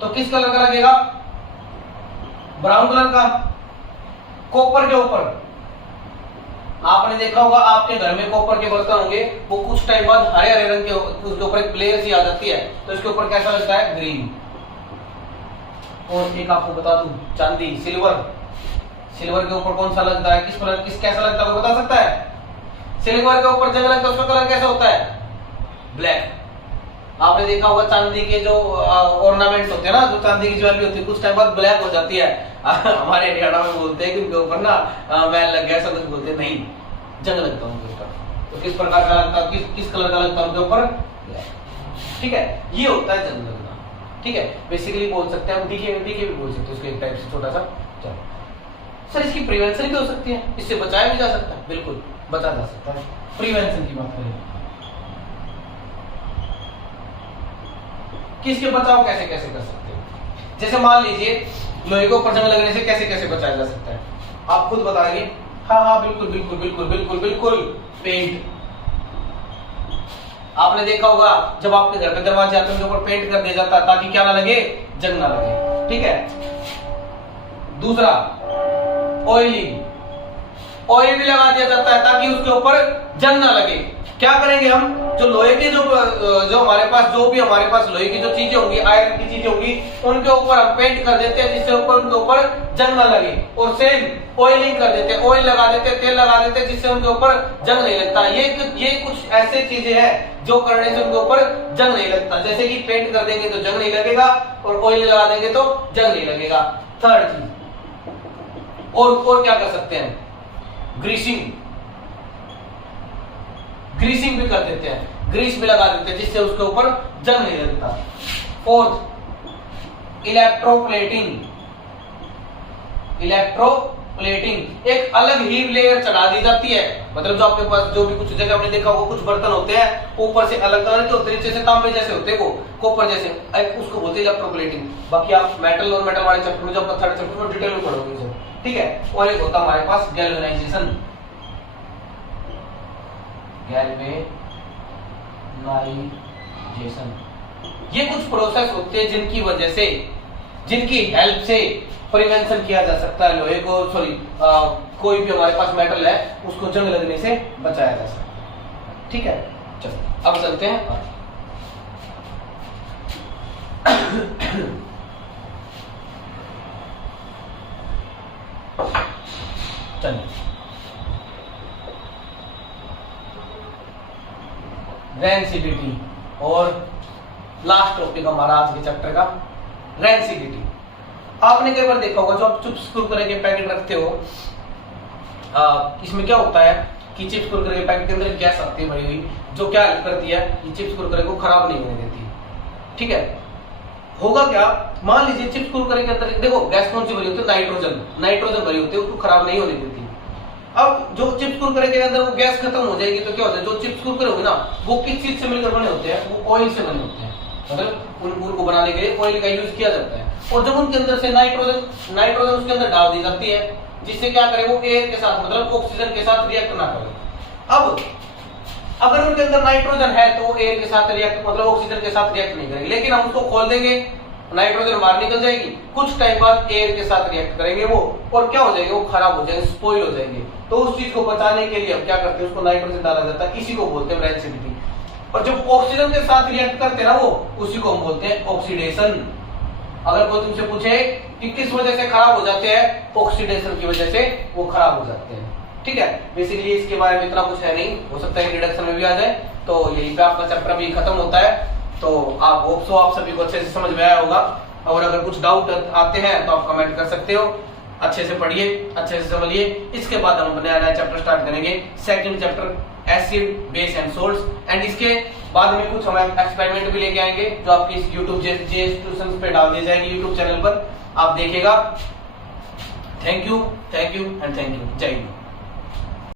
तो किस कलर का लगेगा, ब्राउन कलर का। कॉपर के ऊपर आपने देखा होगा, आपके घर में कॉपर के बर्तन होंगे, वो कुछ टाइम बाद हरे हरे रंग के, उसके ऊपर एक लेयर सी आ जाती है, तो इसके ऊपर कैसा लगता है, ग्रीन। और एक आपको बता दूं, चांदी, सिल्वर के ऊपर कौन सा लगता है, किस कैसा लगता है, वो बता सकता है। सिल्वर के ऊपर जंग लगता है उसका कलर कैसा होता है, ब्लैक। आपने देखा होगा चांदी के जो ऑर्नामेंट्स होते हैं ना, जो चांदी की ज्वेलरी होती है, कुछ टाइम बाद ब्लैक हो जाती है। हमारे हरियाणा में बोलते हैं कि उनके ऊपर ना मैल लग गया, ऐसा कुछ बोलते हैं। नहीं, जंग लगता है उनके ऊपर। तो किस प्रकार का लगता है, किस कलर का लगता है उनके ऊपर, ठीक है, ये होता है जंग लगना। ठीक है, बेसिकली बोल सकते हैं हम डीके भी बोल सकते हैं उसको एक टाइप से छोटा सा। चलो सर, इसकी प्रिवेंशन भी हो सकती है, इससे बचाया भी जा सकता है, बिल्कुल बचा जा सकता है। प्रिवेंशन की बात करें कि इसके बचाव कैसे कैसे कर सकते हैं, जैसे मान लीजिए लोहे के ऊपर जंग लगने से कैसे कैसे बचाया जा सकता है, आप खुद बताएंगे। हाँ, बिल्कुल बिल्कुल बिल्कुल बिल्कुल बिल्कुल, पेंट। आपने देखा होगा जब आपके घर पे दरवाजे आते हैं उनके ऊपर पेंट कर दिया जाता है ताकि क्या ना लगे, जंग ना लगे। ठीक है, दूसरा ऑयल भी लगा दिया जाता है ताकि उसके ऊपर जंग ना लगे। क्या करेंगे हम, जो लोहे के जो हमारे पास लोहे की जो चीजें होंगी, आयरन की चीजें होंगी, उनके ऊपर हम पेंट कर देते हैं जिससे उनके ऊपर जंग ना लगे। और सेम ऑयलिंग कर देते हैं, ऑयल लगा देते हैं, तेल लगा देते हैं जिससे उनके ऊपर जंग नहीं लगता। ये कुछ ऐसे चीजें हैं जो करने से उनके ऊपर जंग नहीं लगता। जैसे कि पेंट कर देंगे तो जंग नहीं लगेगा और ऑयल लगा देंगे तो जंग नहीं लगेगा। थर्ड चीज, और क्या कर सकते हैं, ग्रीसिंग भी कर देते हैं, ग्रीस भी लगा देते हैं जिससे उसके ऊपर जंग नहीं लगता। फोर्थ, इलेक्ट्रोप्लेटिंग, एक अलग हीट लेयर चढ़ा दी जाती है। मतलब जो आपके पास जो भी कुछ जगह आपने देखा होगा, कुछ बर्तन होते हैं ऊपर से अलग कलर के होते हैं, नीचे से तांबे जैसे होते हैं, वो कॉपर जैसे, उसको बोलते हैं इलेक्ट्रोप्लेटिंग। बाकी आप मेटल और मेटल वाले चैप्टर में जो आपका थर्ड चैप्टर में डिटेल में पढ़ोगे। ठीक है, और एक होता है हमारे पास गैल्वेनाइजेशन। ये कुछ प्रोसेस होते हैं जिनकी वजह से, जिनकी हेल्प से प्रिवेंशन किया जा सकता है लोहे को, कोई भी हमारे पास मेटल है उसको जंग लगने से बचाया जा सकता है। ठीक है, चलो अब चलते हैं। चलिए, रेंसिडिटी, और लास्ट टॉपिक हमारा आज के चैप्टर का रेंसिडिटी। आपने कई बार देखा होगा, जो आप चिप्स कुरकुरे के पैकेट रखते हो, इसमें क्या होता है कि चिप्स कुरकुरे के पैकेट के अंदर गैस आती है भरी हुई, जो क्या हेल्प करती है, ये चिप्स कुरकुरे को खराब नहीं होने देती। ठीक है, होगा क्या, मान लीजिए चिप्स कुरकुरे के अंदर देखो गैस कौन सी भरी होती है, नाइट्रोजन भरी होती है, उसको खराब नहीं होने देती। अब जो चिप्स कुरकुरे के अंदर वो गैस खत्म हो जाएगी तो क्या होता है, जो चिप्स कुरकुरे होंगे ना वो किस चीज से मिलकर बने होते हैं, वो ऑयल से बने होते हैं। मतलब उनको बनाने के लिए ऑयल का यूज किया जाता है। और जब उनके अंदर से नाइट्रोजन उसके अंदर डाल दी जाती है, जिससे क्या करे, वो एयर के साथ मतलब ऑक्सीजन के साथ रिएक्ट ना करे। अब अगर उनके अंदर नाइट्रोजन है तो वो एयर के साथ रिएक्ट मतलब ऑक्सीजन के साथ रिएक्ट नहीं करेंगे, लेकिन हम उसको खोल देंगे, नाइट्रोजन बाहर निकल जाएगी, कुछ टाइम बाद एयर के साथ रिएक्ट करेंगे वो, और क्या हो जाएंगे, वो खराब हो जाएंगे, स्पॉइल हो जाएंगे। तो उस चीज को बचाने के लिए हम क्या करते हैं, उसको नाइट्रोजन डाला जाता है, इसी को बोलते हैं रेंसिडिटी। और जब ऑक्सीजन के साथ रिएक्ट करते हैं ना वो, उसी को हम बोलते हैं ऑक्सीडेशन। अगर कोई तुमसे पूछे कि किस वजह से खराब हो जाते हैं, ऑक्सीडेशन की वजह से वो खराब हो जाते हैं। ठीक है, बेसिकली इसके बारे में इतना कुछ है नहीं, हो सकता है रिडक्शन में भी आ जाए। तो यही पे आपका चैप्टर भी खत्म होता है। तो आप होप सो आप सभी को अच्छे से समझ में आया होगा, और अगर कुछ डाउट आते हैं तो आप कमेंट कर सकते हो। अच्छे से पढ़िए, अच्छे से समझिए। इसके बाद हम नया चैप्टर स्टार्ट करेंगे, second chapter acid base and salts. And इसके बाद में कुछ हम एक्सपेरिमेंट भी लेके आएंगे जो आपकी इस यूट्यूब जेएस ट्यूशंस पे डाल दिए जाएंगे, यूट्यूब चैनल पर आप देखिएगा। Thank you and thank you, जय हिंद।